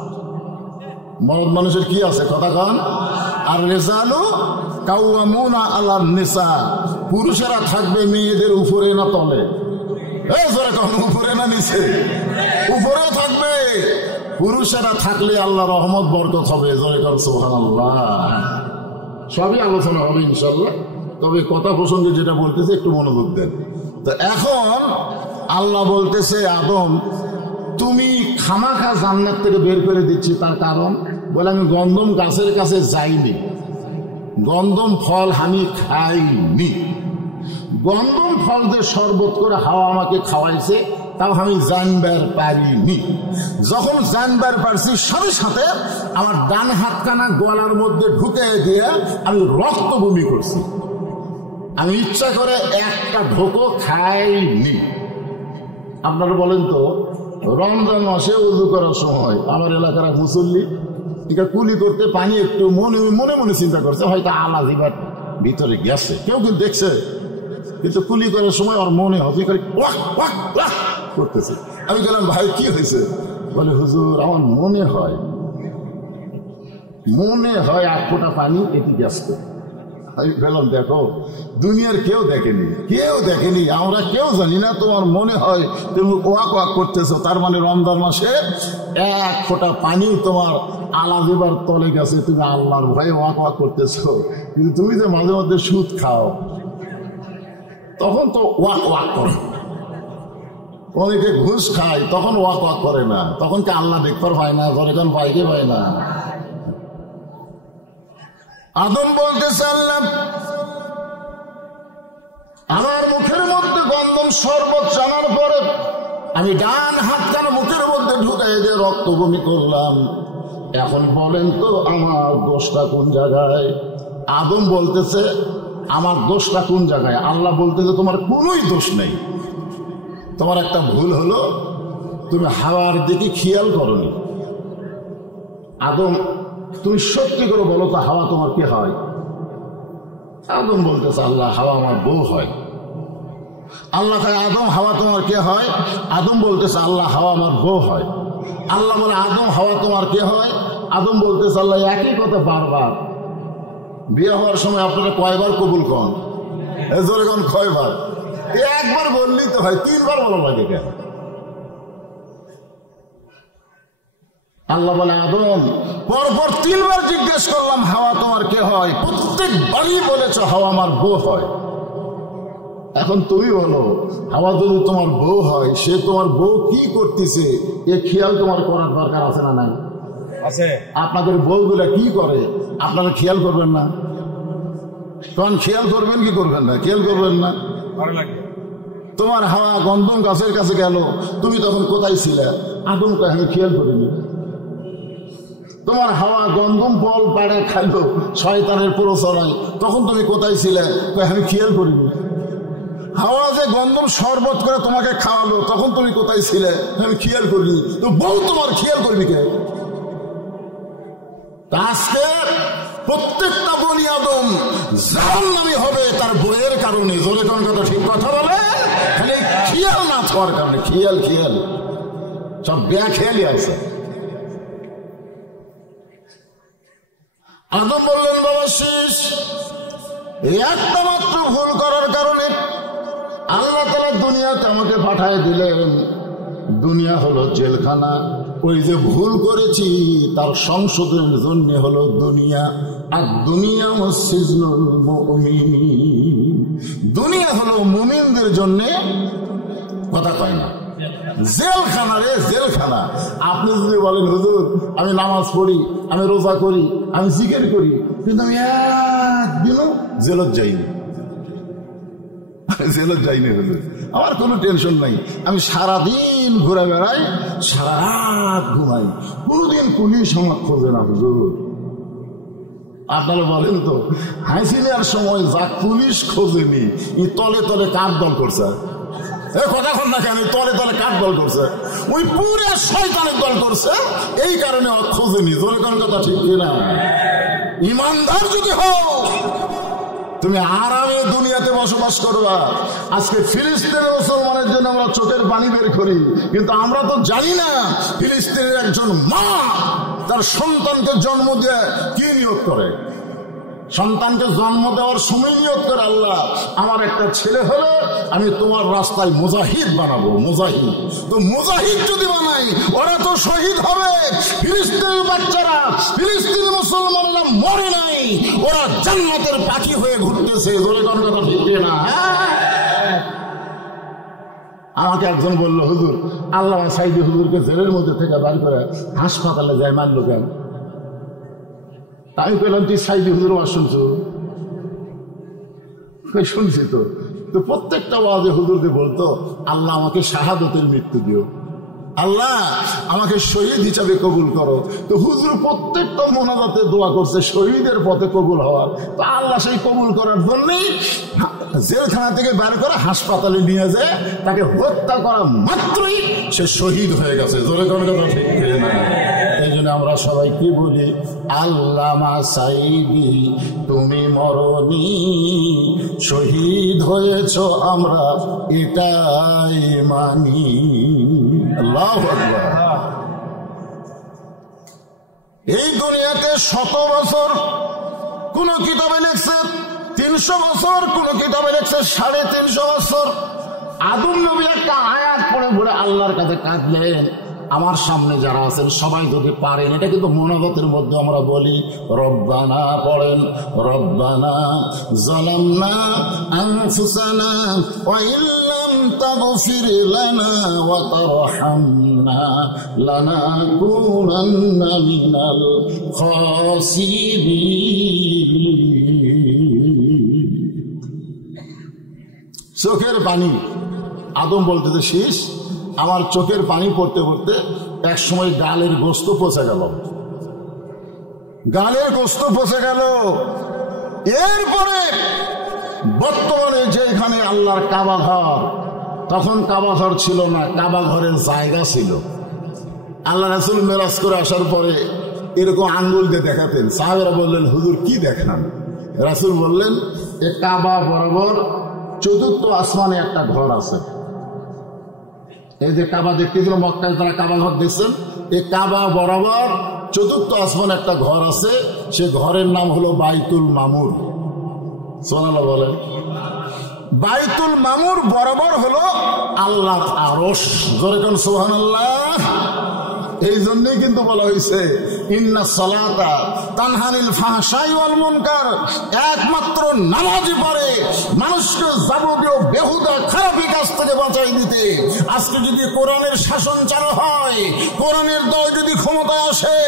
মরদ মানুষের কি আছে কথা কন? আর রিজালু কাওয়ামুনা আলান নিসা, পুরুষেরা থাকবে মেয়েদের উপরে না তলে? উপরে না নিচে? উপরে থাকবে। পুরুষেরা থাকলে আল্লাহ রহমত বরকত হবে। সুবহানাল্লাহ। সবই আলোচনা হবে ইনশাল্লাহ, তবে কথা প্রসঙ্গে যেটা বলতেছে একটু মনোযোগ দেন। তো এখন আল্লাহ বলতেছে আদম তুমি খামাখা জান্নাত থেকে বের করে দিচ্ছি, তার কারণ বলে আমি গন্ধম গাছের কাছে যাইনি, গন্ধম ফল আমি খাইনি। গন্ধম ফল যে শরবত করে হাওয়া আমাকে খাওয়াইছে তাও আমি জানবার পারিনি। যখন জানবার পারছি সাথে সাথে আমার ডান হাতখানা গলার মধ্যে ঢুকে দিয়ে আমি রক্ত বমি করছি। আমি ইচ্ছা করে একটা ঢোকো খাইনি। আপনারা বলেন তো রমজান মাসে উযু করার সময় আমার এলাকার মুসল্লি এটা কুলি করতে পানি একটু মনে মনে মনে চিন্তা করছে হয়তো আলা জিবার ভিতরে গেছে, কেউ কিন্তু দেখছে, কিন্তু কুলি করার সময় ওর মনে হতে করে করতেছে। আমি বললাম ভাই কি হয়েছে? বলে হুজুর আমার মনে হয় 8 ফোঁটা পানি এটি গেছে। আমি বললাম দেখো দুনিয়ার কেউ দেখেনি, আমরা কেউ জানি না, তোমার মনে হয় তুমি ওয়াক করতেছো, তার মানে রমজান মাসে 1 ফোঁটা পানি তোমার আলা দিবার তলে গেছে, তুমি আল্লাহর ভয়ে ওয়াক করতেছো। কিন্তু তুমি যে মাঝে মধ্যে সুদ খাও তখন তো ওয়াক করো, অনেকে ঘুষ খায় তখন ওয়াক করে না, তখন কি আল্লাহ দেখতে পায় না? যখন পাইকে পায় না। আদম বলতেছে আল্লাহ আমার মুখের মধ্যে গন্ধম শরবত জানার পরে আমি ডান হাতখানা মুখের মধ্যে ঢুকাই দিয়ে রক্ত বমি করলাম। এখন বলেন তো আমার দোষটা কোন জায়গায়? আদম বলতেছে আমার দোষটা কোন জায়গায়? আল্লাহ বলতেছে তোমার কোনোই দোষ নেই, তোমার একটা ভুল হলো তুমি হাওয়ার দিকে খেয়াল করনি। আদম, তুমি সত্যি করে বলো তো, হাওয়া তোমার কে হয়? আদম বলতেছে, আল্লাহ, হাওয়া আমার বউ হয়। আল্লাহ কয়, আদম, হাওয়া তোমার কে হয়? আদম বলতেছে, আল্লাহ, হাওয়া আমার বউ হয়। আল্লাহ বলে, আদম, হাওয়া তোমার কে হয়? আদম বলতেছে, আল্লাহ, একই কথা বারবার। বিয়ে হওয়ার সময় আপনারা কয়বার কবুল করেন? জোরে কোন কয়বার? একবার বললেই তো হয়, 3 বার বলা লাগে কেন? আল্লাহ বলে, আদম, পরপর 3 বার জিজ্ঞেস করলাম হাওয়া তোমার কে হয়, প্রত্যেকবারই বলেছ হাওয়া আমার বউ হয়। এখন তুমি বলো, হাওয়া যদি তোমার বউ হয়, সে তোমার বউ কি করতেছে এ খেয়াল তোমার করার দরকার আছে না নাই? আছে। আপনাদের বউগুলা কি করে আপনারা খেয়াল করবেন না? তখন খেয়াল করবেন কি করবেন না? খেয়াল করবেন না। তোমার হাওয়া গন্ধম গাছের কাছে গেল, তুমি তখন কোথায় ছিলে? আদম কয়, আমি খেয়াল করিনি। তোমার হাওয়া গন্ধম ফল পাড়ে খাইলো শয়তানের প্ররোচনায়, তখন তুমি কোথায় ছিলে? আমি খেয়াল করিনি। হাওয়া যে গন্ধম শরবত করে তোমাকে খাওয়ালো, তখন তুমি কোথায় ছিলে? আমি খেয়াল করিনি। তো বউ তোমার খেয়াল করবি কে? আজকে প্রত্যেকটা বনি আদম জাহান্নামী হবে তার বইয়ের কারণে। জোরে কোন কথা ঠিক কথা বলে? খালি খেয়াল না থাকার কারণে। খেয়াল খেয়াল সব বেখেয়ালি আছে। আদম বললেন, বাবা শেষ, একটা মাত্র ভুল করার কারণে আল্লাহ তাআলা দুনিয়াতে আমাকে পাঠায় দিলেন। দুনিয়া হলো জেলখানা, ওই যে ভুল করেছি তার সংশোধনের জন্য হলো দুনিয়া। আর দুনিয়া সিজনুল মুমিন, দুনিয়া হলো মুমিনদের জন্য, কথা কয় না, জেলখানা রে, জেলখানা। আপনি যদি বলেন, হুজুর আমি নামাজ পড়ি, আমি রোজা করি, আমি জিকির করি, কিন্তু আমি একদিনও জেলত যাইনি, জেলত যাইনি হুজুর, আমার কোনো টেনশন নাই, আমি সারাদিন ঘুরে বেড়াই, সারা রাত ঘুমাই, কোনোদিন পুলিশ আমার খোঁজে না হুজুর। আপনারা বলেন তো, হাসিনার সময় যা পুলিশ খোঁজেনি, তলে তলে কার দল করছে? কথা কন না কেন? তলে তলে কার দল করছে? ওই পুরো শয়তানের দল করছে, এই কারণে খোঁজেনি। তোর কোন কথা ঠিক কিনা? ইমানদার যদি হও, তুমি আরামে দুনিয়াতে বসবাস করবা। আজকে ফিলিস্তিনের মুসলমানের জন্য আমরা চোখের পানি বের করি, কিন্তু আমরা তো জানি না ফিলিস্তিনের একজন মা তার সন্তানকে জন্ম দিয়ে কি নিয়োগ করে। সন্তানকে জন্ম দেওয়ার সময় নিয়োগ করে, আল্লাহ আমার একটা ছেলে হলে আমি তোমার রাস্তায় মুজাহিদ বানাবো। মুজাহিদ তো মুজাহিদ যদি বানাই, ওরা তো শহীদ হবে। ফিলিস্তিনের বাচ্চারা, ফিলিস্তিনি মুসলমানেরা মরে নাই, ওরা জান্নাতের পাখি হয়ে ঘুরতেছে। ধরে কোন কথা ঠিক না? আমাকে একজন বলল, হুজুর আল্লাহ সাইদি হুজুরকে জেলের মধ্যে থেকে বার করে হাসপাতালে যায়, মানলো কেন? আমি পেলাম, তুই সাইদি হুজুর ওয়াজ শুনছো? শুনছি তো। তো প্রত্যেকটা ওয়াজে হুজুরকে বলতো, আল্লাহ আমাকে শাহাদতের মৃত্যু দিও, আল্লাহ আমাকে শহীদ হিসাবে কবুল করো। তো হুজুর প্রত্যেকটা মোনাজাতে দোয়া করছে শহীদের পথে কবুল হওয়ার। তো আল্লাহ সেই কবুল করার জন্যই জেলখানা থেকে বের করে হাসপাতালে নিয়ে যায়, তাকে হত্যা করা মাত্রই সে শহীদ হয়ে গেছে। জোরে কোন কথা ঠিক না? এই জন্য আমরা সবাই কি বলি, আল্লামা সাইদি তুমি মরনি, শহীদ হয়েছ আমরা এটাই মানি। আল্লাহু আকবার। এই দুনিয়াতে 100 বছর কোন কিতাবে লিখছে 300 বছর, কোন কিতাবে লিখছে 350 বছর। আদম নবী একটা আয়াত পড়ে পড়ে আল্লাহর কাছে কাঁদলেন। আমার সামনে যারা আছেন সবাই যদি পারেন, এটা কিন্তু মোনাজাতের মধ্যে আমরা বলি, রব্বানা পড়েন, রব্বানা যালামনা আনফুসানা ওয়া ইল্লাম তাগফির লানা ওয়া তারহামনা লানাকুনান্না মিনাল খাসিরিন। চোখের পানি, আদম বলতে শীষ, আমার চোখের পানি পড়তে পড়তে এক সময় গালের গোস্ত পচে গেল, গালের গোস্ত পচে গেল। এরপরে বর্তমানে যেখানে আল্লাহর কাবা ঘর, তখন কাবা ঘর ছিল না, কাবা ঘরের জায়গা ছিল। আল্লাহ রাসূল মেরাজ করে আসার পরে এরকম আঙ্গুল দিয়ে দেখাতেন। সাহাবেরা বললেন, হুজুর কি দেখান? রাসূল বললেন, এ কাবা বরাবর চতুর্থ আসমানে একটা ঘর আছে। এই যে কাবা দেখতেছিল মক্কায়, তারা কাবা ঘর দেখছেন, এই কাবা বরাবর চতুর্থ আসমানে একটা ঘর আছে। সে ঘরের নাম হলো বাইতুল মামুর। সুবহানাল্লাহ বলেন। বাইতুল মামুর বরাবর হলো আল্লাহর আরশ। জোরে কোন সুবহানাল্লাহ। এই জন্যই কিন্তু বলা হয়েছে ইন্না সালাতা তানহানিল ফাহশাই ওয়াল মুনকার, একমাত্র নামাজই পারে মানুষকে যাবতীয় বেহুদা খারাপি কাজ থেকে বাঁচাই দিতে। আজকে যদি কোরআনের শাসন চালু হয়, কোরআনের দল যদি ক্ষমতা আসে,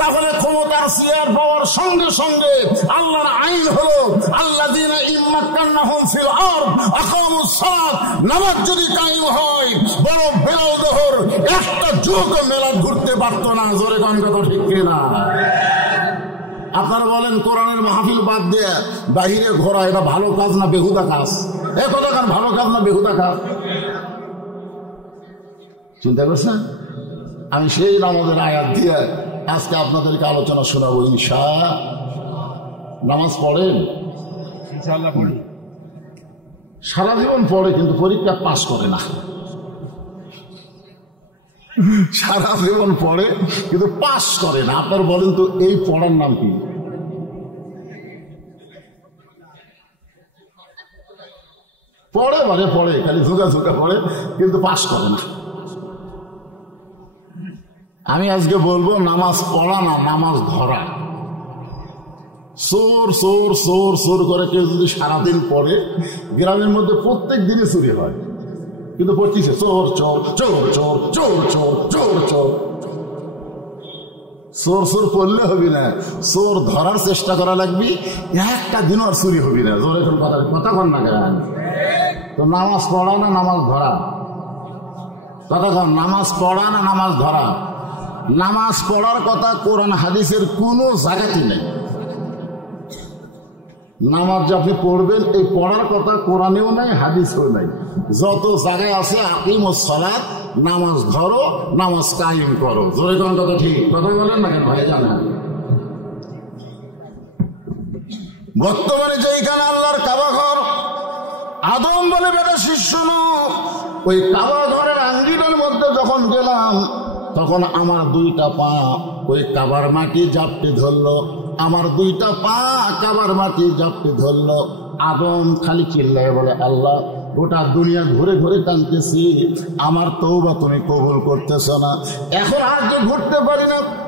তাহলে ক্ষমতার চেয়ার পাওয়ার সঙ্গে সঙ্গে আল্লাহর আইন হলো আল্লাযীনা ইম্মাক্কান্নাহুম ফিল আরদ আকামুস সালাত, নামাজ যদি কায়েম হয়, বড় বেলাল দহর একটা যুগ মেলাদ ঘুরতে পারতো না। জোরে গান কথা ঠিক কিনা? আপনারা বলেন কোরআনের মাহফিল বাদ দিয়ে বাহিরে ঘোরা এটা ভালো কাজ না বেহুদা কাজ? এ কথা কান ভালো কাজ না বেহুদা কাজ? চিন্তা করছেন? আমি সেই নামাজের আয়াত দিয়ে আজকে আপনাদেরকে আলোচনা শোনাবো। ইনশাআল্লাহ। নামাজ পড়েন? ইনশাআল্লাহ পড়ি। সারা জীবন পড়ে কিন্তু পরীক্ষা পাস করে না। সারা জীবন পড়ে কিন্তু পাস করে না। আপনার বলেন তো এই পড়ার নাম কি? পড়ে মানে পড়ে, খালি ঝুঁকা ঝুঁকা পড়ে কিন্তু পাস করে না। আমি আজকে বলবো নামাজ পড়া না, নামাজ ধরা। চোর চোর চোর চোর করে কেউ যদি সারাদিন পড়ে, গ্রামের মধ্যে প্রত্যেক দিনে চুরি হয়, কিন্তু পড়তেছে চোর চোর চোর চোর চোর চোর চোর চোর। চোর চোর পড়লে হবি না, চোর ধরার চেষ্টা করা লাগবি। একটা দিন আর চুরি হবি না। জোরে কথা কথা কন না কেন? তো নামাজ পড়া না নামাজ ধরা? কথা কন, নামাজ পড়া না নামাজ ধরা? নামাজ পড়ার কথা কোরআন হাদিসের কোনো জায়গাতে নেই। নামাজ যে আপনি পড়বেন এই পড়ার কথা কোরআনেও নাই, হাদিসেও নাই। যত জায়গায় আছে আকিমুস সালাত, নামাজ ধরো, নামাজ কায়েম করো। জোরে কোন কথা ঠিক? কথা বলেন না কেন ভাই? জানেন বর্তমানে যেইখানে আল্লাহর কাবা ঘর, আদম বলে বেটা শিষ্য ওই কাবা ঘরের আঙ্গিনার মধ্যে যখন গেলাম, তখন আমার দুইটা পা ওই কাবার মাটি জাপটে ধরলো। আমার দুইটা পা কাবার মাটি জাপটে ধরলো। আদম খালি চিল্লায় বলে, আল্লাহ গোটা দুনিয়া ঘুরে ঘুরে টানতেছি, আমার তওবা তুমি কবুল করতেছ না। এখন আর যে ঘুরতে পারি না।